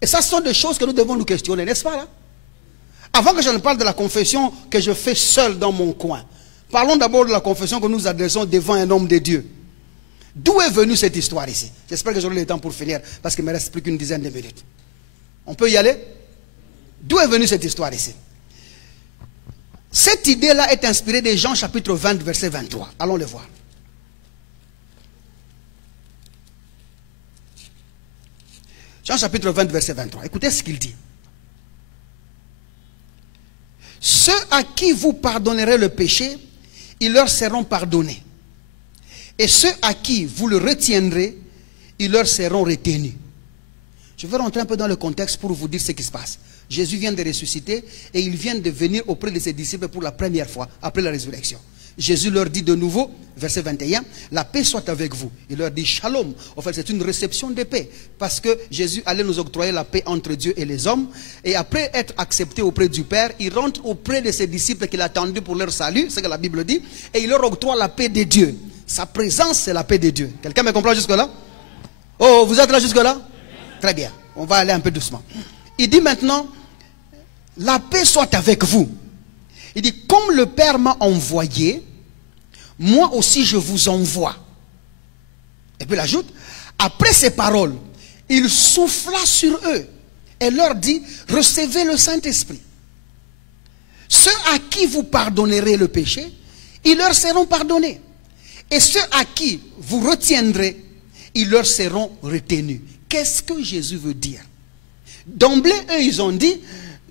Et ça, ce sont des choses que nous devons nous questionner, n'est-ce pas là? Avant que je ne parle de la confession que je fais seul dans mon coin, parlons d'abord de la confession que nous adressons devant un homme de Dieu. D'où est venue cette histoire ici? J'espère que j'aurai le temps pour finir, parce qu'il ne me reste plus qu'une dizaine de minutes. On peut y aller? D'où est venue cette histoire ici? Cette idée-là est inspirée de Jean chapitre 20, verset 23. Allons le voir. Jean chapitre 20, verset 23. Écoutez ce qu'il dit. Ceux à qui vous pardonnerez le péché, ils leur seront pardonnés. Et ceux à qui vous le retiendrez, ils leur seront retenus. Je vais rentrer un peu dans le contexte pour vous dire ce qui se passe. Jésus vient de ressusciter et il vient de venir auprès de ses disciples pour la première fois, après la résurrection. Jésus leur dit de nouveau, verset 21, la paix soit avec vous. Il leur dit shalom. En fait, c'est une réception de paix. Parce que Jésus allait nous octroyer la paix entre Dieu et les hommes. Et après être accepté auprès du Père, il rentre auprès de ses disciples qu'il attendait pour leur salut, c'est ce que la Bible dit, et il leur octroie la paix de Dieu. Sa présence, c'est la paix de Dieu. Quelqu'un me comprend jusque-là? Oh, vous êtes là jusque-là? Très bien. On va aller un peu doucement. Il dit maintenant, la paix soit avec vous. Il dit, comme le Père m'a envoyé, moi aussi je vous envoie. Et puis il ajoute, après ces paroles, il souffla sur eux et leur dit, recevez le Saint-Esprit. Ceux à qui vous pardonnerez le péché, ils leur seront pardonnés. Et ceux à qui vous retiendrez, ils leur seront retenus. Qu'est-ce que Jésus veut dire? D'emblée, eux, ils ont dit,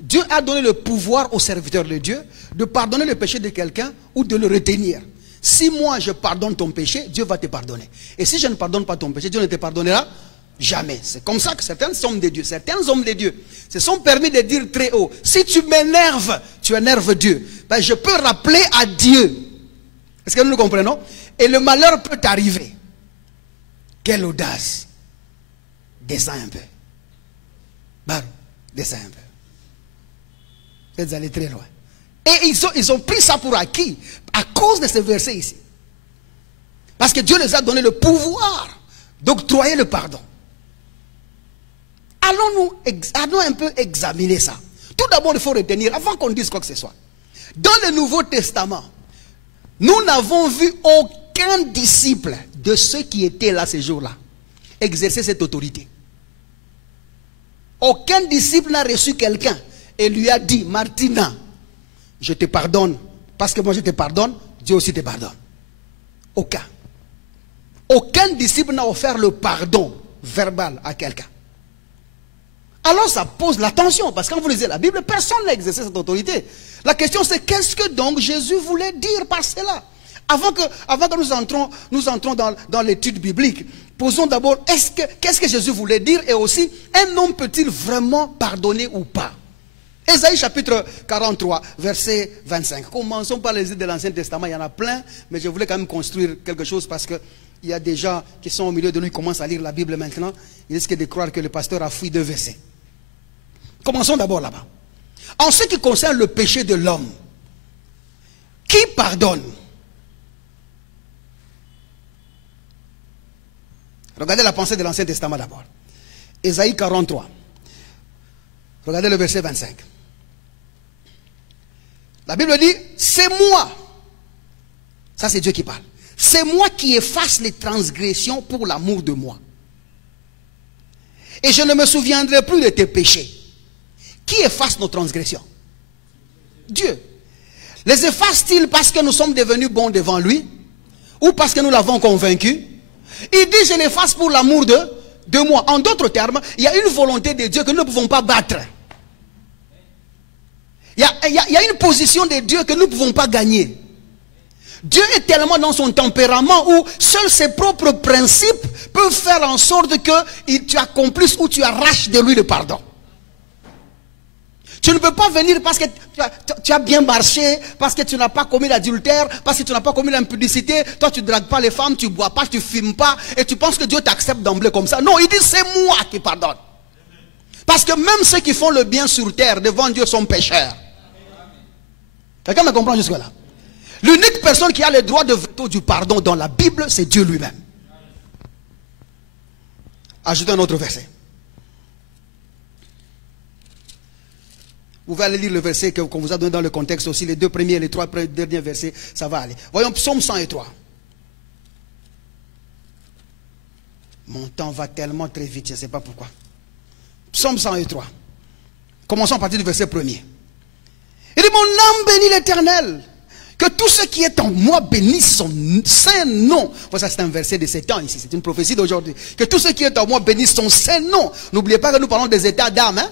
Dieu a donné le pouvoir aux serviteurs de Dieu de pardonner le péché de quelqu'un ou de le retenir. Si moi je pardonne ton péché, Dieu va te pardonner. Et si je ne pardonne pas ton péché, Dieu ne te pardonnera jamais. C'est comme ça que certains hommes de Dieu se sont permis de dire très haut, si tu m'énerves, tu énerves Dieu. Ben, je peux rappeler à Dieu. Est-ce que nous le comprenons? Et le malheur peut arriver. Quelle audace. Descends un peu. Bar, descends un peu. Vous êtes allés très loin. Et ils ont pris ça pour acquis à cause de ce verset ici. Parce que Dieu les a donné le pouvoir d'octroyer le pardon. Allons un peu examiner ça. Tout d'abord, il faut retenir, avant qu'on dise quoi que ce soit. Dans le Nouveau Testament, nous n'avons vu aucun disciple de ceux qui étaient là ces jours-là exercer cette autorité. Aucun disciple n'a reçu quelqu'un et lui a dit, Martina, je te pardonne, parce que moi je te pardonne, Dieu aussi te pardonne. Aucun. Aucun disciple n'a offert le pardon verbal à quelqu'un. Alors ça pose l'attention, parce que quand vous lisez la Bible, personne n'a exercé cette autorité. La question c'est, qu'est-ce que donc Jésus voulait dire par cela? Avant que nous entrons dans l'étude biblique, posons d'abord, qu'est-ce que Jésus voulait dire, et aussi, un homme peut-il vraiment pardonner ou pas? Ésaïe chapitre 43, verset 25. Commençons par les livres de l'Ancien Testament, il y en a plein, mais je voulais quand même construire quelque chose parce qu'il y a des gens qui sont au milieu de nous, qui commencent à lire la Bible maintenant. Ils risquent de croire que le pasteur a fui 2 versets. Commençons d'abord là-bas. En ce qui concerne le péché de l'homme, qui pardonne? Regardez la pensée de l'Ancien Testament d'abord. Ésaïe 43. Regardez le verset 25. La Bible dit, c'est moi. Ça c'est Dieu qui parle. C'est moi qui efface les transgressions pour l'amour de moi. Et je ne me souviendrai plus de tes péchés. Qui efface nos transgressions? Dieu. Les efface-t-il parce que nous sommes devenus bons devant lui? Ou parce que nous l'avons convaincu? Il dit, je l'efface pour l'amour de moi. En d'autres termes, il y a une volonté de Dieu que nous ne pouvons pas battre. Il y a une position de Dieu que nous ne pouvons pas gagner. Dieu est tellement dans son tempérament où seuls ses propres principes peuvent faire en sorte que tu accomplisses ou tu arraches de lui le pardon. Tu ne peux pas venir parce que tu as bien marché, parce que tu n'as pas commis l'adultère, parce que tu n'as pas commis l'impudicité. Toi, tu ne dragues pas les femmes, tu ne bois pas, tu ne fumes pas. Et tu penses que Dieu t'accepte d'emblée comme ça. Non, il dit c'est moi qui pardonne. Parce que même ceux qui font le bien sur terre devant Dieu sont pécheurs. Quelqu'un me comprend jusque-là? L'unique personne qui a le droit de veto du pardon dans la Bible, c'est Dieu lui-même. Ajoutez un autre verset. Vous pouvez aller lire le verset qu'on vous a donné dans le contexte aussi. Les 2 premiers et les 3 derniers versets, ça va aller. Voyons Psaume 103. Mon temps va tellement très vite, je ne sais pas pourquoi. Psaume 103. Commençons à partir du verset 1er. Il dit, mon âme bénit l'Éternel. Que tout ce qui est en moi bénisse son saint nom. Ça c'est un verset de 7 ans ici, c'est une prophétie d'aujourd'hui. Que tout ce qui est en moi bénisse son saint nom. N'oubliez pas que nous parlons des états d'âme. Hein?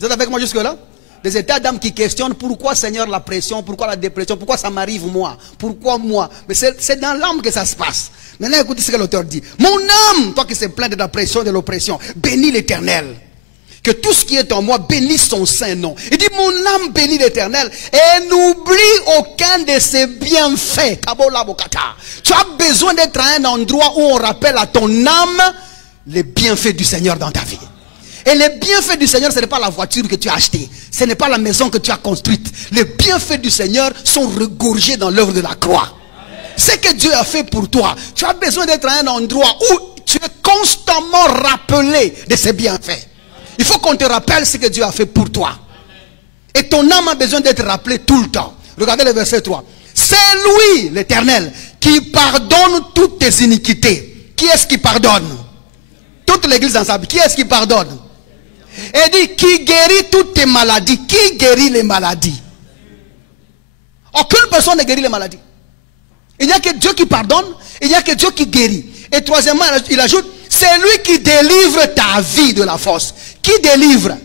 Vous êtes avec moi jusque là? Des états d'âme qui questionnent pourquoi Seigneur la pression, pourquoi la dépression, pourquoi ça m'arrive moi, pourquoi moi. Mais c'est dans l'âme que ça se passe. Maintenant écoutez ce que l'auteur dit. Mon âme, toi qui se plains de la pression, de l'oppression, bénis l'Éternel. Que tout ce qui est en moi bénisse son saint nom. Il dit mon âme bénit l'Éternel et n'oublie aucun de ses bienfaits. Tu as besoin d'être à un endroit où on rappelle à ton âme les bienfaits du Seigneur dans ta vie. Et les bienfaits du Seigneur, ce n'est pas la voiture que tu as achetée. Ce n'est pas la maison que tu as construite. Les bienfaits du Seigneur sont regorgés dans l'œuvre de la croix. Ce que Dieu a fait pour toi, tu as besoin d'être à un endroit où tu es constamment rappelé de ses bienfaits. Il faut qu'on te rappelle ce que Dieu a fait pour toi. Et ton âme a besoin d'être rappelée tout le temps. Regardez le verset 3. C'est lui, l'Éternel, qui pardonne toutes tes iniquités. Qui est-ce qui pardonne? Toute l'église ensemble. Qui est-ce qui pardonne? Et dit, qui guérit toutes tes maladies. Qui guérit les maladies? Aucune personne ne guérit les maladies. Il n'y a que Dieu qui pardonne. Il n'y a que Dieu qui guérit. Et troisièmement, il ajoute, c'est lui qui délivre ta vie de la fosse. Qui délivre?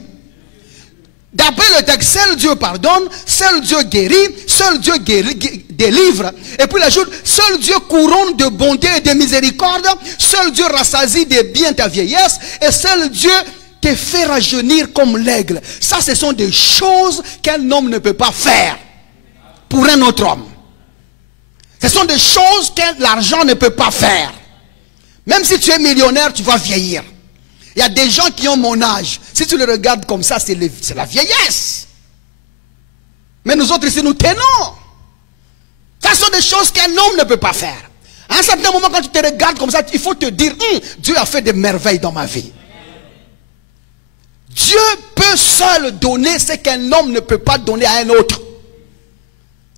D'après le texte, seul Dieu pardonne, seul Dieu guérit, seul Dieu délivre. Et puis il ajoute, seul Dieu couronne de bonté et de miséricorde, seul Dieu rassasie de bien ta vieillesse, et seul Dieu te fait rajeunir comme l'aigle. Ça, ce sont des choses qu'un homme ne peut pas faire pour un autre homme. Ce sont des choses que l'argent ne peut pas faire. Même si tu es millionnaire, tu vas vieillir. Il y a des gens qui ont mon âge. Si tu les regardes comme ça, c'est la vieillesse. Mais nous autres ici, nous tenons. Ça sont des choses qu'un homme ne peut pas faire. À un certain moment, quand tu te regardes comme ça, il faut te dire, Dieu a fait des merveilles dans ma vie. Dieu peut seul donner ce qu'un homme ne peut pas donner à un autre.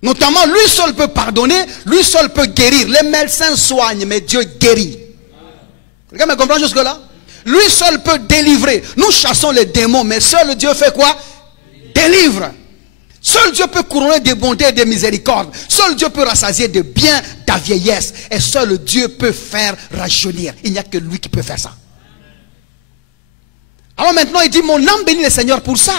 Notamment, lui seul peut pardonner, lui seul peut guérir. Les médecins soignent, mais Dieu guérit. Quelqu'un me comprend jusque là? Lui seul peut délivrer. Nous chassons les démons, mais seul Dieu fait quoi? Délivre. Seul Dieu peut couronner de bonté et de miséricorde. Seul Dieu peut rassasier de bien ta vieillesse. Et seul Dieu peut faire rajeunir. Il n'y a que lui qui peut faire ça. Alors maintenant il dit, mon âme bénit le Seigneur pour ça.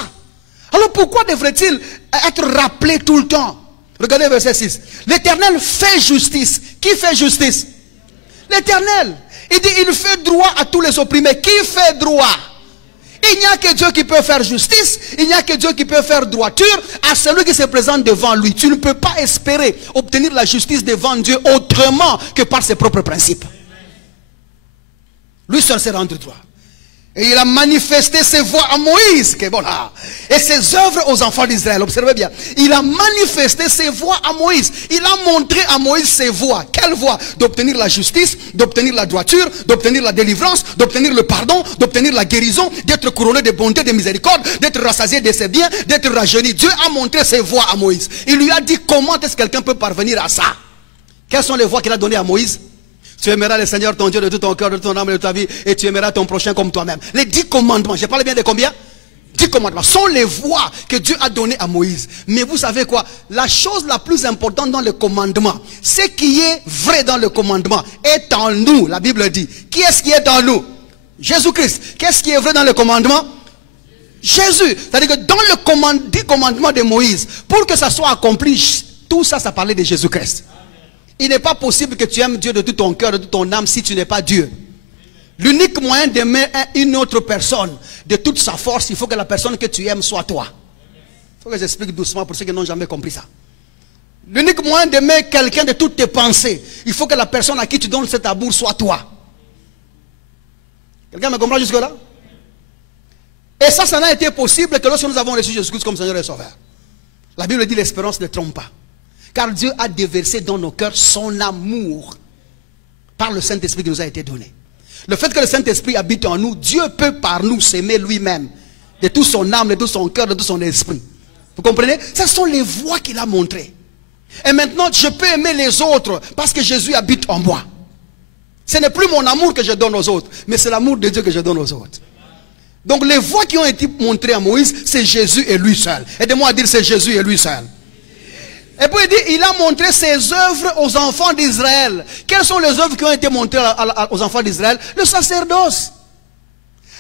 Alors pourquoi devrait-il être rappelé tout le temps? Regardez verset 6. L'Éternel fait justice. Qui fait justice? L'Éternel. Il dit, il fait droit à tous les opprimés. Qui fait droit? Il n'y a que Dieu qui peut faire justice. Il n'y a que Dieu qui peut faire droiture à celui qui se présente devant lui. Tu ne peux pas espérer obtenir la justice devant Dieu autrement que par ses propres principes. Lui seul sait rendre droit. Et il a manifesté ses voies à Moïse, et ses œuvres aux enfants d'Israël. Observez bien. Il a manifesté ses voies à Moïse. Il a montré à Moïse ses voies. Quelles voies? D'obtenir la justice, d'obtenir la droiture, d'obtenir la délivrance, d'obtenir le pardon, d'obtenir la guérison, d'être couronné de bonté, de miséricorde, d'être rassasié de ses biens, d'être rajeuni. Dieu a montré ses voies à Moïse. Il lui a dit comment est-ce que quelqu'un peut parvenir à ça. Quelles sont les voies qu'il a données à Moïse? Tu aimeras le Seigneur ton Dieu de tout ton cœur, de ton âme et de ta vie, et tu aimeras ton prochain comme toi-même. Les 10 commandements, je parle bien de combien? 10 commandements sont les voies que Dieu a données à Moïse. Mais vous savez quoi? La chose la plus importante dans le commandement, ce qui est vrai dans le commandement, est en nous. La Bible dit. Qui est-ce qui est en nous? Jésus-Christ. Qu'est-ce qui est vrai dans le commandement? Jésus. C'est-à-dire que dans le 10 commandements de Moïse, pour que ça soit accompli, tout ça, ça parlait de Jésus-Christ. Il n'est pas possible que tu aimes Dieu de tout ton cœur, de toute ton âme si tu n'es pas Dieu. L'unique moyen d'aimer une autre personne de toute sa force, il faut que la personne que tu aimes soit toi. Il faut que j'explique doucement pour ceux qui n'ont jamais compris ça. L'unique moyen d'aimer quelqu'un de toutes tes pensées, il faut que la personne à qui tu donnes cet amour soit toi. Quelqu'un me comprend jusque-là? Et ça n'a été possible que lorsque nous avons reçu Jésus-Christ comme Seigneur et Sauveur. La Bible dit l'espérance ne trompe pas. Car Dieu a déversé dans nos cœurs son amour par le Saint-Esprit qui nous a été donné. Le fait que le Saint-Esprit habite en nous, Dieu peut par nous s'aimer lui-même. De toute son âme, de tout son cœur, de tout son esprit. Vous comprenez? Ce sont les voies qu'il a montrées. Et maintenant, je peux aimer les autres parce que Jésus habite en moi. Ce n'est plus mon amour que je donne aux autres, mais c'est l'amour de Dieu que je donne aux autres. Donc les voies qui ont été montrées à Moïse, c'est Jésus et lui seul. Aidez-moi à dire c'est Jésus et lui seul. Et puis il dit, il a montré ses œuvres aux enfants d'Israël. Quelles sont les œuvres qui ont été montrées aux enfants d'Israël? Le sacerdoce.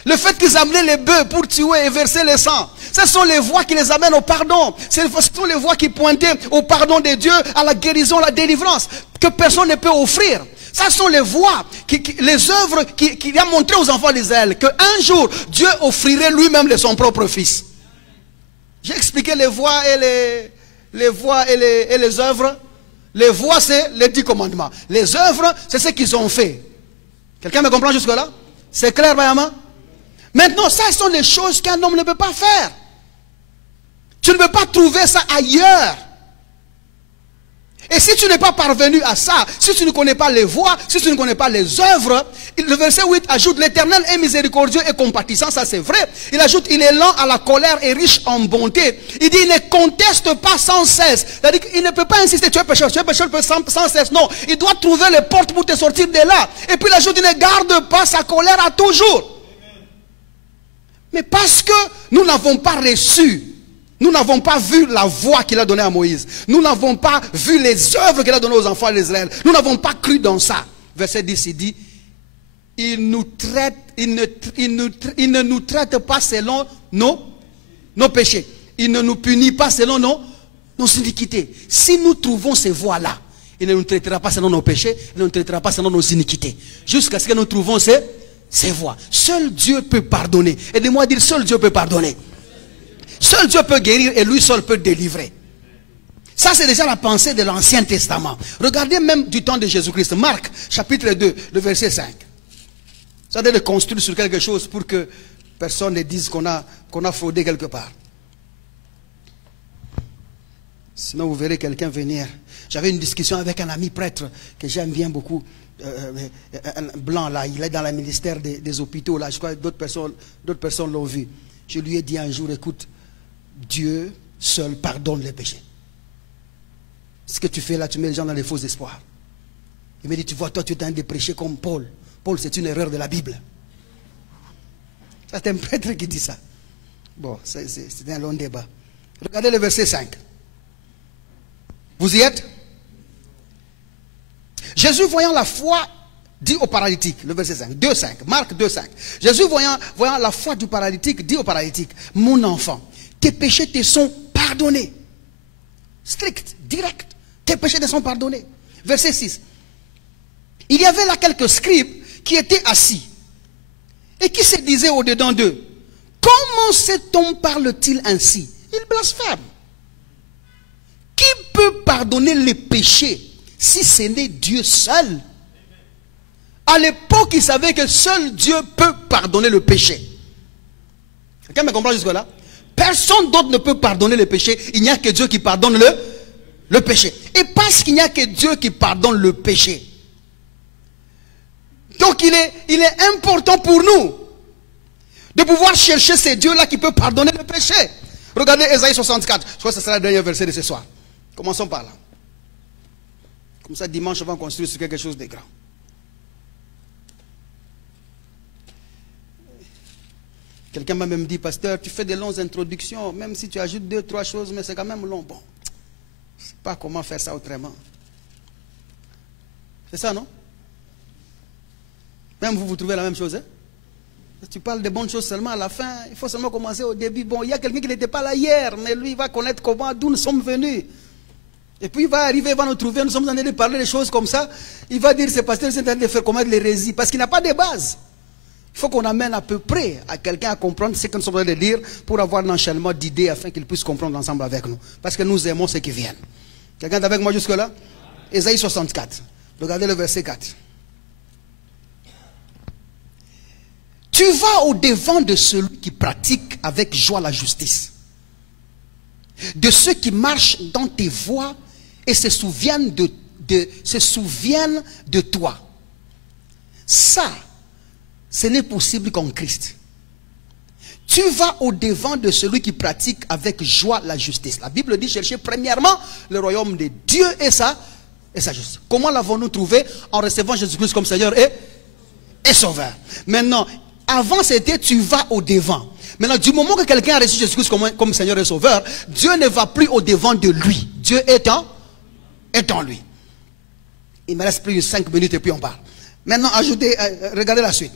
Le fait qu'ils amenaient les bœufs pour tuer et verser le sang. Ce sont les voies qui les amènent au pardon. Ce sont les voies qui pointaient au pardon de Dieu, à la guérison, à la délivrance, que personne ne peut offrir. Ce sont les voies, les œuvres qu'il a montrées aux enfants d'Israël, qu'un jour, Dieu offrirait lui-même de son propre fils. J'ai expliqué les voies et les œuvres. Les voies, c'est les 10 commandements. Les œuvres, c'est ce qu'ils ont fait. Quelqu'un me comprend jusque-là? C'est clair, Bayama? Maintenant, ça sont les choses qu'un homme ne peut pas faire. Tu ne peux pas trouver ça ailleurs. Et si tu n'es pas parvenu à ça, si tu ne connais pas les voies, si tu ne connais pas les œuvres, le verset 8 ajoute, l'Éternel est miséricordieux et compatissant, ça c'est vrai. Il ajoute, il est lent à la colère et riche en bonté. Il dit, il ne conteste pas sans cesse. C'est-à-dire qu'il ne peut pas insister, tu es pécheur sans cesse. Non, il doit trouver les portes pour te sortir de là. Et puis il ajoute, il ne garde pas sa colère à toujours. Mais parce que nous n'avons pas reçu, nous n'avons pas vu la voie qu'il a donnée à Moïse. Nous n'avons pas vu les œuvres qu'il a données aux enfants d'Israël. Nous n'avons pas cru dans ça. Verset 10, il dit, il ne nous traite pas selon nos péchés. Il ne nous punit pas selon nos iniquités. Si nous trouvons ces voies-là, il ne nous traitera pas selon nos péchés, il ne nous traitera pas selon nos iniquités. Jusqu'à ce que nous trouvons ces voies. Seul Dieu peut pardonner. Aidez-moi à dire, seul Dieu peut pardonner. Seul Dieu peut guérir et lui seul peut délivrer. Ça c'est déjà la pensée de l'Ancien Testament. Regardez même du temps de Jésus-Christ. Marc chapitre 2, le verset 5. Ça doit être construit sur quelque chose pour que personne ne dise qu'on a fraudé quelque part. Sinon vous verrez quelqu'un venir. J'avais une discussion avec un ami prêtre que j'aime bien beaucoup. Un blanc là, il est dans le ministère des hôpitaux là. Je crois que d'autres personnes l'ont vu. Je lui ai dit un jour, écoute, Dieu seul pardonne les péchés. Ce que tu fais là, tu mets les gens dans les faux espoirs. Il me dit, tu vois, toi tu es en train de prêcher comme Paul. Paul, c'est une erreur de la Bible. C'est un prêtre qui dit ça. Bon, c'est un long débat. Regardez le verset 5. Vous y êtes? Jésus voyant la foi dit au paralytique, le verset 5, 2,5, Marc 2,5. Jésus voyant la foi du paralytique dit au paralytique, mon enfant, tes péchés te sont pardonnés. Strict, direct, tes péchés te sont pardonnés. Verset 6. Il y avait là quelques scribes qui étaient assis et qui se disaient au-dedans d'eux, comment cet homme parle-t-il ainsi? Il blasphème. Qui peut pardonner les péchés si ce n'est Dieu seul? À l'époque, ils savaient que seul Dieu peut pardonner le péché. Quelqu'un me comprend jusque-là? Personne d'autre ne peut pardonner le péché. Il n'y a que Dieu qui pardonne le péché. Et parce qu'il n'y a que Dieu qui pardonne le péché, donc il est important pour nous de pouvoir chercher ces dieux-là qui peuvent pardonner le péché. Regardez Ésaïe 64. Je crois que ce sera le dernier verset de ce soir. Commençons par là. Comme ça, dimanche, on va construire sur quelque chose de grand. Quelqu'un m'a même dit, pasteur, tu fais de longues introductions, même si tu ajoutes 2-3 choses, mais c'est quand même long. Bon, je ne sais pas comment faire ça autrement. C'est ça, non? Même vous trouvez la même chose, hein? Tu parles de bonnes choses seulement à la fin, il faut seulement commencer au début. Bon, il y a quelqu'un qui n'était pas là hier, mais lui il va connaître comment, d'où nous sommes venus. Et puis il va arriver, il va nous trouver, nous sommes en train de parler des choses comme ça. Il va dire, ce pasteur est en train de faire commettre l'hérésie. Parce qu'il n'a pas de base. Il faut qu'on amène à peu près à quelqu'un à comprendre ce que nous sommes en train de dire pour avoir un enchaînement d'idées afin qu'il puisse comprendre ensemble avec nous. Parce que nous aimons ceux qui viennent. Quelqu'un est avec moi jusque-là? Ésaïe 64. Regardez le verset 4. Tu vas au-devant de celui qui pratique avec joie la justice, de ceux qui marchent dans tes voies et se souviennent de toi. Ça, ce n'est possible qu'en Christ. Tu vas au-devant de celui qui pratique avec joie la justice. La Bible dit chercher premièrement le royaume de Dieu et sa justice. Comment l'avons-nous trouvé? En recevant Jésus-Christ comme Seigneur et Sauveur. Maintenant, avant c'était tu vas au-devant. Maintenant, du moment que quelqu'un a reçu Jésus-Christ comme Seigneur et Sauveur, Dieu ne va plus au-devant de lui. Dieu est en lui. Il me reste plus de 5 minutes et puis on parle. Maintenant, regardez la suite.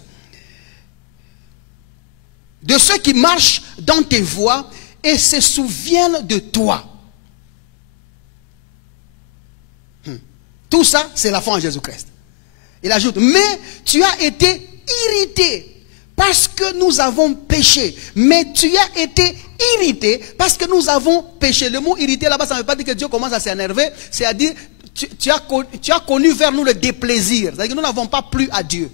De ceux qui marchent dans tes voies et se souviennent de toi. Tout ça, c'est la foi en Jésus-Christ. Il ajoute, mais tu as été irrité parce que nous avons péché. Mais tu as été irrité parce que nous avons péché. Le mot irrité là-bas, ça ne veut pas dire que Dieu commence à s'énerver. C'est-à-dire, tu as connu vers nous le déplaisir. C'est-à-dire que nous n'avons pas plu à Dieu.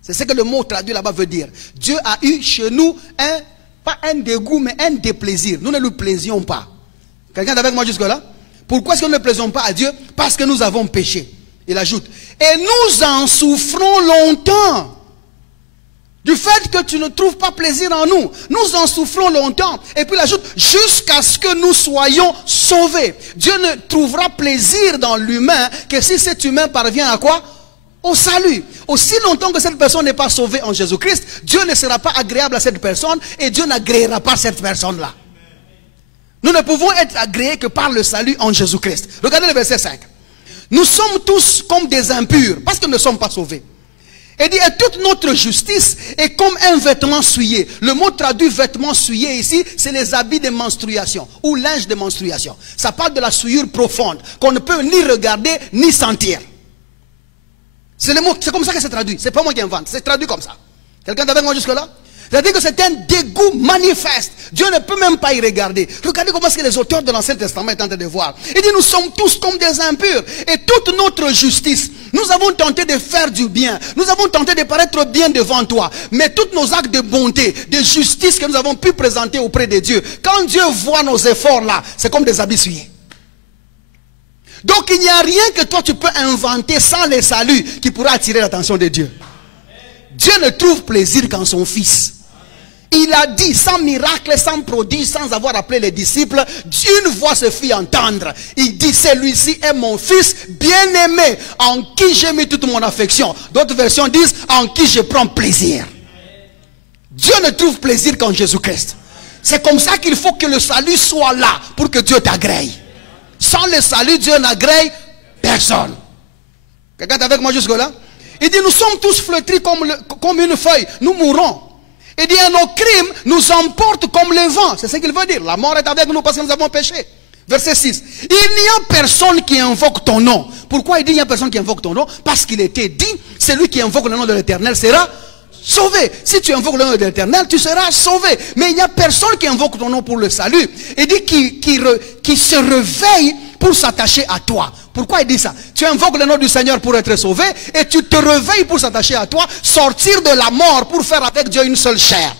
C'est ce que le mot traduit là-bas veut dire. Dieu a eu chez nous pas un dégoût, mais un déplaisir. Nous ne lui plaisions pas. Quelqu'un est avec moi jusque-là? Pourquoi est-ce que nous ne plaisons pas à Dieu? Parce que nous avons péché. Il ajoute, et nous en souffrons longtemps. Du fait que tu ne trouves pas plaisir en nous. Nous en souffrons longtemps. Et puis il ajoute, jusqu'à ce que nous soyons sauvés. Dieu ne trouvera plaisir dans l'humain que si cet humain parvient à quoi? Au salut. Aussi longtemps que cette personne n'est pas sauvée en Jésus-Christ, Dieu ne sera pas agréable à cette personne et Dieu n'agréera pas cette personne-là. Nous ne pouvons être agréés que par le salut en Jésus-Christ. Regardez le verset 5. Nous sommes tous comme des impurs parce que nous ne sommes pas sauvés. Et dit, et toute notre justice est comme un vêtement souillé. Le mot traduit vêtement souillé ici, c'est les habits de menstruation ou linge de menstruation. Ça parle de la souillure profonde qu'on ne peut ni regarder ni sentir. C'est le mot, c'est comme ça que c'est traduit. C'est pas moi qui invente, c'est traduit comme ça. Quelqu'un est avec moi jusque-là? C'est-à-dire que c'est un dégoût manifeste. Dieu ne peut même pas y regarder. Regardez comment est-ce que les auteurs de l'Ancien Testament sont en train de voir. Il dit, nous sommes tous comme des impurs. Et toute notre justice, nous avons tenté de faire du bien. Nous avons tenté de paraître bien devant toi. Mais tous nos actes de bonté, de justice que nous avons pu présenter auprès de Dieu, quand Dieu voit nos efforts là, c'est comme des habits souillés. Donc il n'y a rien que toi tu peux inventer sans le salut qui pourra attirer l'attention de Dieu. Dieu ne trouve plaisir qu'en son Fils. Il a dit, sans miracle, sans prodige, sans avoir appelé les disciples, une voix se fit entendre. Il dit, celui-ci est mon Fils bien-aimé, en qui j'ai mis toute mon affection. D'autres versions disent, en qui je prends plaisir. Dieu ne trouve plaisir qu'en Jésus-Christ. C'est comme ça qu'il faut que le salut soit là, pour que Dieu t'agrée. Sans le salut, Dieu n'agrée personne. Quelqu'un est avec moi jusque-là? Il dit, nous sommes tous flétris comme une feuille, nous mourrons. Il dit, et nos crimes nous emportent comme le vent. C'est ce qu'il veut dire. La mort est avec nous parce que nous avons péché. Verset 6. Il n'y a personne qui invoque ton nom. Pourquoi il dit il n'y a personne qui invoque ton nom? Parce qu'il était dit, celui qui invoque le nom de l'Éternel sera sauvé. Si tu invoques le nom de l'Éternel, tu seras sauvé. Mais il n'y a personne qui invoque ton nom pour le salut. Il dit qui se réveille pour s'attacher à toi. Pourquoi il dit ça? Tu invoques le nom du Seigneur pour être sauvé et tu te réveilles pour s'attacher à toi, sortir de la mort pour faire avec Dieu une seule chair.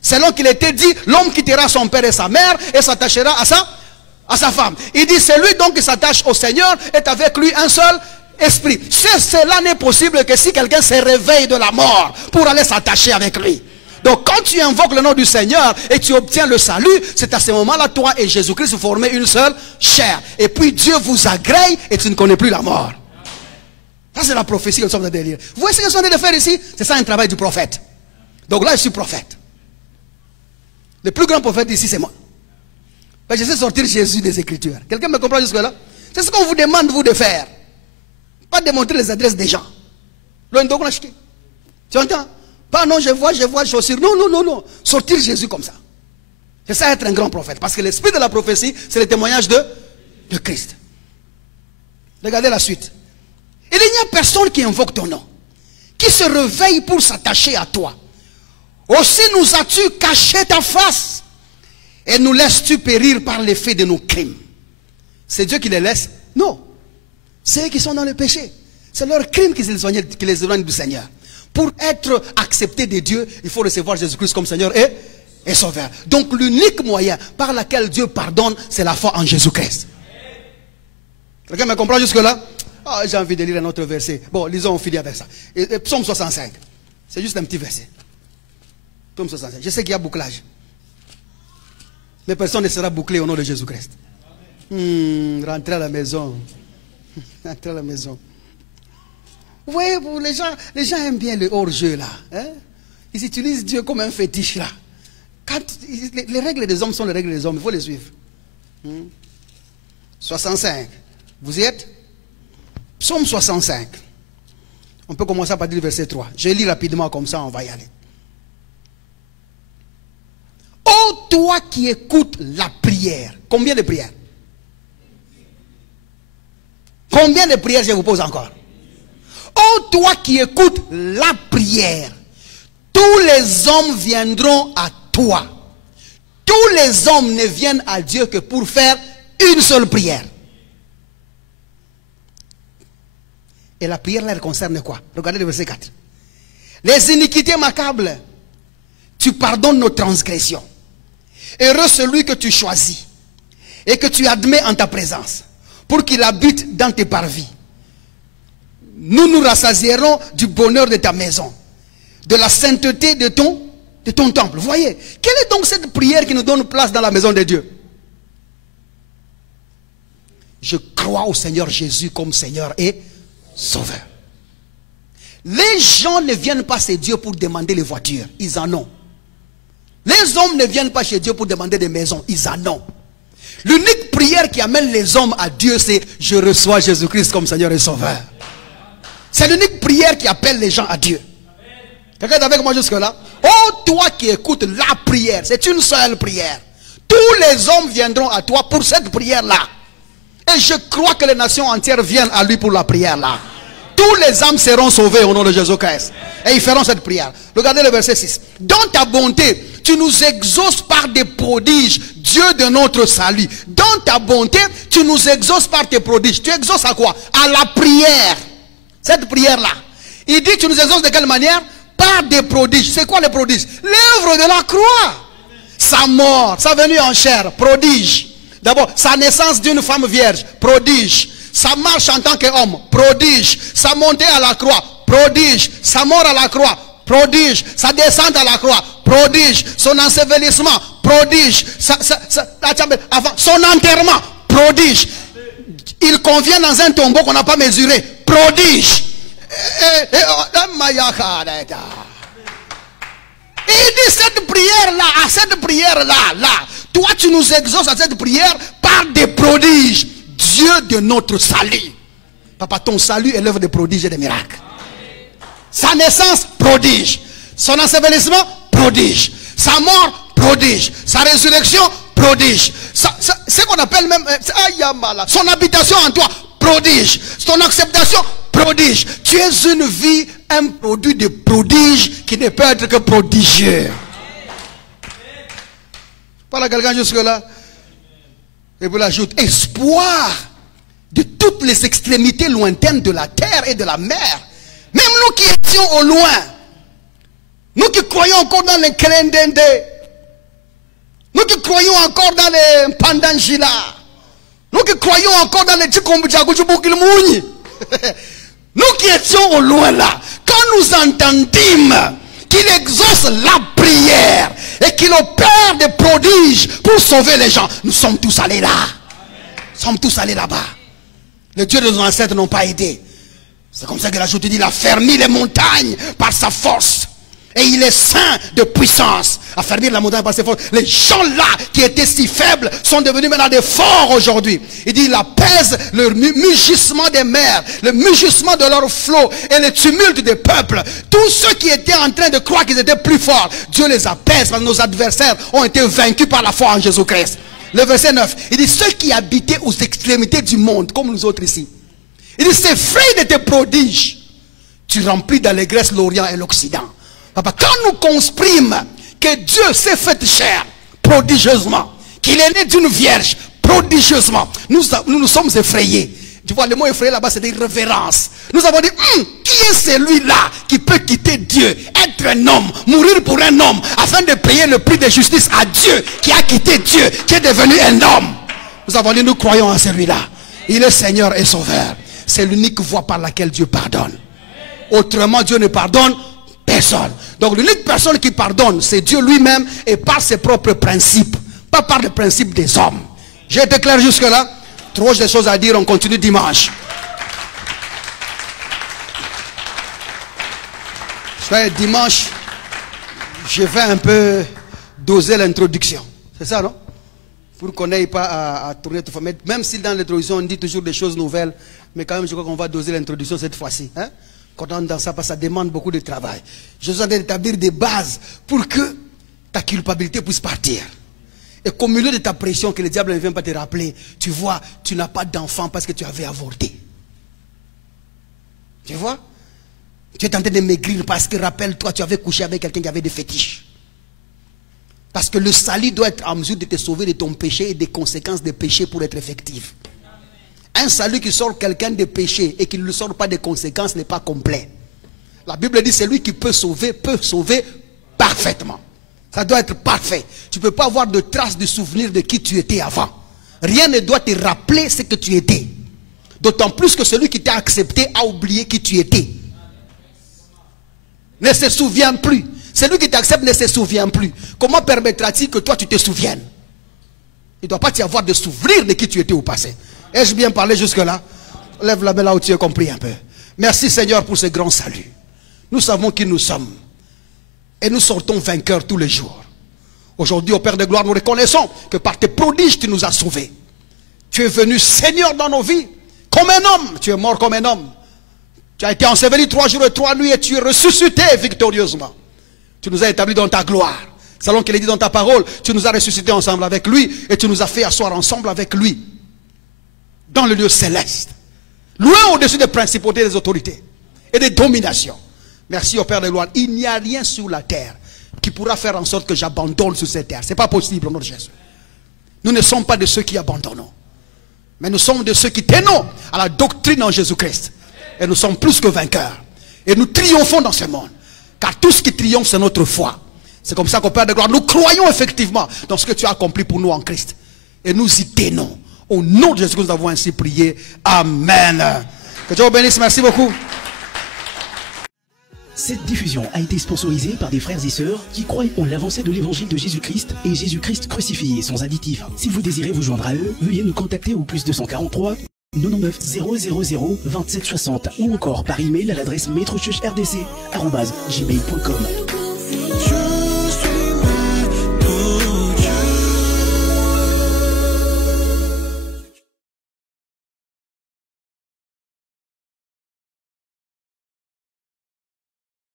Selon qu'il était dit, l'homme quittera son père et sa mère et s'attachera à sa femme. Il dit, celui donc qui s'attache au Seigneur est avec lui un seul esprit. Cela n'est possible que si quelqu'un se réveille de la mort pour aller s'attacher avec lui. Donc quand tu invoques le nom du Seigneur et tu obtiens le salut, c'est à ce moment-là, toi et Jésus-Christ vous formez une seule chair. Et puis Dieu vous agrée et tu ne connais plus la mort. Ça c'est la prophétie que nous sommes en train de lire. Vous voyez ce que nous sommes en train de faire ici? C'est ça un travail du prophète. Donc là je suis prophète. Le plus grand prophète ici c'est moi. Je sais sortir Jésus des Écritures. Quelqu'un me comprend jusque là? C'est ce qu'on vous demande vous de faire. Pas de montrer les adresses des gens. Tu entends? Pas non, je vois chaussures. Non. Sortir Jésus comme ça. C'est ça être un grand prophète. Parce que l'esprit de la prophétie, c'est le témoignage de Christ. Regardez la suite. Il n'y a personne qui invoque ton nom, qui se réveille pour s'attacher à toi. Aussi nous as-tu caché ta face et nous laisses-tu périr par l'effet de nos crimes. C'est Dieu qui les laisse? Non. C'est eux qui sont dans le péché. C'est leur crime qui les éloigne du Seigneur. Pour être accepté de Dieu, il faut recevoir Jésus-Christ comme Seigneur et Sauveur. Donc l'unique moyen par lequel Dieu pardonne, c'est la foi en Jésus-Christ. Quelqu'un me comprend jusque-là? Oh, j'ai envie de lire un autre verset. Bon, lisons, on finit avec ça. Psaume 65. C'est juste un petit verset. Psaume 65. Je sais qu'il y a bouclage. Mais personne ne sera bouclé au nom de Jésus-Christ. Rentrez à la maison. Rentrez à la maison. Vous voyez, les gens aiment bien le hors-jeu là. Hein? Ils utilisent Dieu comme un fétiche là. Quand, les règles des hommes sont les règles des hommes, il faut les suivre. 65. Vous y êtes? Psaume 65. On peut commencer à partir du verset 3. Je lis rapidement comme ça, on va y aller. Ô toi qui écoutes la prière. Combien de prières? Combien de prières je vous pose encore? Ô toi qui écoutes la prière, tous les hommes viendront à toi. Tous les hommes ne viennent à Dieu que pour faire une seule prière. Et la prière là, elle concerne quoi? Regardez le verset 4. Les iniquités m'accablent. Tu pardonnes nos transgressions. Heureux celui que tu choisis et que tu admets en ta présence, pour qu'il habite dans tes parvis. Nous nous rassasierons du bonheur de ta maison, de la sainteté de ton temple. Voyez, quelle est donc cette prière qui nous donne place dans la maison de Dieu? Je crois au Seigneur Jésus comme Seigneur et Sauveur. Les gens ne viennent pas chez Dieu pour demander les voitures, ils en ont. Les hommes ne viennent pas chez Dieu pour demander des maisons, ils en ont. L'unique prière qui amène les hommes à Dieu, c'est je reçois Jésus-Christ comme Seigneur et Sauveur. C'est l'unique prière qui appelle les gens à Dieu. Quelqu'un est avec moi jusque là? Oh, toi qui écoutes la prière, c'est une seule prière. Tous les hommes viendront à toi pour cette prière-là. Et je crois que les nations entières viennent à lui pour la prière-là. Tous les âmes seront sauvées au nom de Jésus-Christ. Et ils feront cette prière. Regardez le verset 6. Dans ta bonté, tu nous exauces par des prodiges, Dieu de notre salut. Dans ta bonté, tu nous exauces par tes prodiges. Tu exauces à quoi? À la prière. Cette prière-là. Il dit, tu nous exauces de quelle manière? Par des prodiges. C'est quoi les prodiges? L'œuvre de la croix. Sa mort, sa venue en chair, prodige. D'abord, sa naissance d'une femme vierge, prodige. Sa marche en tant qu'homme, prodige. Sa montée à la croix, prodige. Sa mort à la croix, prodige. Sa descente à la croix, prodige. Son ensevelissement, prodige. Son enterrement, prodige. Il convient dans un tombeau qu'on n'a pas mesuré, prodige. Il dit cette prière-là, à cette prière-là, toi tu nous exauces à cette prière par des prodiges. Dieu de notre salut. Papa, ton salut est l'œuvre de prodiges et de miracles. Sa naissance, prodige. Son ensevelissement, prodige. Sa mort, prodige. Sa résurrection, prodige. Ce qu'on appelle même son habitation en toi, prodige. Son acceptation, prodige. Tu es une vie, un produit de prodige qui ne peut être que prodigieux. Parle à quelqu'un jusque là. Et vous l'ajoutez, espoir de toutes les extrémités lointaines de la terre et de la mer. Même nous qui étions au loin, nous qui croyons encore dans les Krendende, nous qui croyons encore dans les Pandangila, nous qui croyons encore dans les Tchikombouchagoutchouboukilmouni, nous qui étions au loin là, quand nous entendîmes qu'il exauce la prière et qu'il opère des prodiges pour sauver les gens, nous sommes tous allés là. Nous sommes tous allés là-bas. Le Dieu de nos ancêtres n'ont pas aidé. C'est comme ça que la Joute dit, il a fermé les montagnes par sa force. Et il est saint de puissance. À fermer la montagne par ses forces. Les gens là qui étaient si faibles sont devenus maintenant des forts aujourd'hui. Il dit, il apaise le mugissement des mers, le mugissement de leurs flots et le tumulte des peuples. Tous ceux qui étaient en train de croire qu'ils étaient plus forts, Dieu les apaise parce que nos adversaires ont été vaincus par la foi en Jésus-Christ. Le verset 9, il dit, ceux qui habitaient aux extrémités du monde, comme nous autres ici, Il dit, c'est vrai de tes prodiges. Tu remplis d'allégresse l'Orient et l'Occident. Papa, quand nous consprime que Dieu s'est fait chair prodigieusement, qu'il est né d'une vierge prodigieusement, nous nous sommes effrayés. Tu vois, le mot effrayé là-bas, c'est des révérences. Nous avons dit, qui est celui-là qui peut quitter Dieu, être un homme, mourir pour un homme, afin de payer le prix de justice à Dieu, qui a quitté Dieu, qui est devenu un homme. Nous avons dit, nous croyons en celui-là. Il est Seigneur et Sauveur. C'est l'unique voie par laquelle Dieu pardonne. Autrement, Dieu ne pardonne personne. Donc l'unique personne qui pardonne, c'est Dieu lui-même et par ses propres principes, pas par les principes des hommes. J'ai été clair jusque-là? Trop de choses à dire, on continue dimanche. Dimanche, je vais un peu doser l'introduction. C'est ça, non? Pour qu'on n'aille pas à tourner tout fois. Mais même si dans l'introduction on dit toujours des choses nouvelles, mais quand même je crois qu'on va doser l'introduction cette fois-ci. Hein? Quand on est dans ça, parce que ça demande beaucoup de travail. Je suis en train d'établir des bases pour que ta culpabilité puisse partir. Et qu'au milieu de ta pression, que le diable ne vienne pas te rappeler, tu vois, tu n'as pas d'enfant parce que tu avais avorté. Tu vois? Tu es tenté de maigrir parce que, rappelle-toi, tu avais couché avec quelqu'un qui avait des fétiches. Parce que le salut doit être en mesure de te sauver de ton péché et des conséquences des péchés pour être effectif. Un salut qui sort quelqu'un des péchés et qui ne le sort pas des conséquences n'est pas complet. La Bible dit, celui qui peut sauver parfaitement. Ça doit être parfait. Tu ne peux pas avoir de traces de souvenir de qui tu étais avant. Rien ne doit te rappeler ce que tu étais. D'autant plus que celui qui t'a accepté a oublié qui tu étais. Ne se souvient plus. Celui qui t'accepte ne se souvient plus. Comment permettra-t-il que toi tu te souviennes? Il ne doit pas y avoir de souvenir de qui tu étais au passé. Ai-je bien parlé jusque-là? Lève la main là où tu as compris un peu. Merci Seigneur pour ce grand salut. Nous savons qui nous sommes. Et nous sortons vainqueurs tous les jours. Aujourd'hui, au Père de gloire, nous reconnaissons que par tes prodiges, tu nous as sauvés. Tu es venu Seigneur dans nos vies, comme un homme. Tu es mort comme un homme. Tu as été enseveli 3 jours et 3 nuits et tu es ressuscité victorieusement. Tu nous as établis dans ta gloire. Selon qu'il est dit dans ta parole, tu nous as ressuscités ensemble avec lui et tu nous as fait asseoir ensemble avec lui dans le lieu céleste. Loin au-dessus des principautés et des autorités et des dominations. Merci au Père de gloire. Il n'y a rien sur la terre qui pourra faire en sorte que j'abandonne sur cette terre. Ce n'est pas possible au nom de Jésus. Nous ne sommes pas de ceux qui abandonnons. Mais nous sommes de ceux qui tenons à la doctrine en Jésus-Christ. Et nous sommes plus que vainqueurs. Et nous triomphons dans ce monde. Car tout ce qui triomphe, c'est notre foi. C'est comme ça qu'au Père de gloire, nous croyons effectivement dans ce que tu as accompli pour nous en Christ. Et nous y tenons. Au nom de Jésus, nous avons ainsi prié. Amen. Que Dieu vous bénisse. Merci beaucoup. Cette diffusion a été sponsorisée par des frères et sœurs qui croient en l'avancée de l'évangile de Jésus-Christ et Jésus-Christ crucifié sans additif. Si vous désirez vous joindre à eux, veuillez nous contacter au +243 99 000 27 60 ou encore par email à l'adresse maîtrechurchrdc@gmail.com.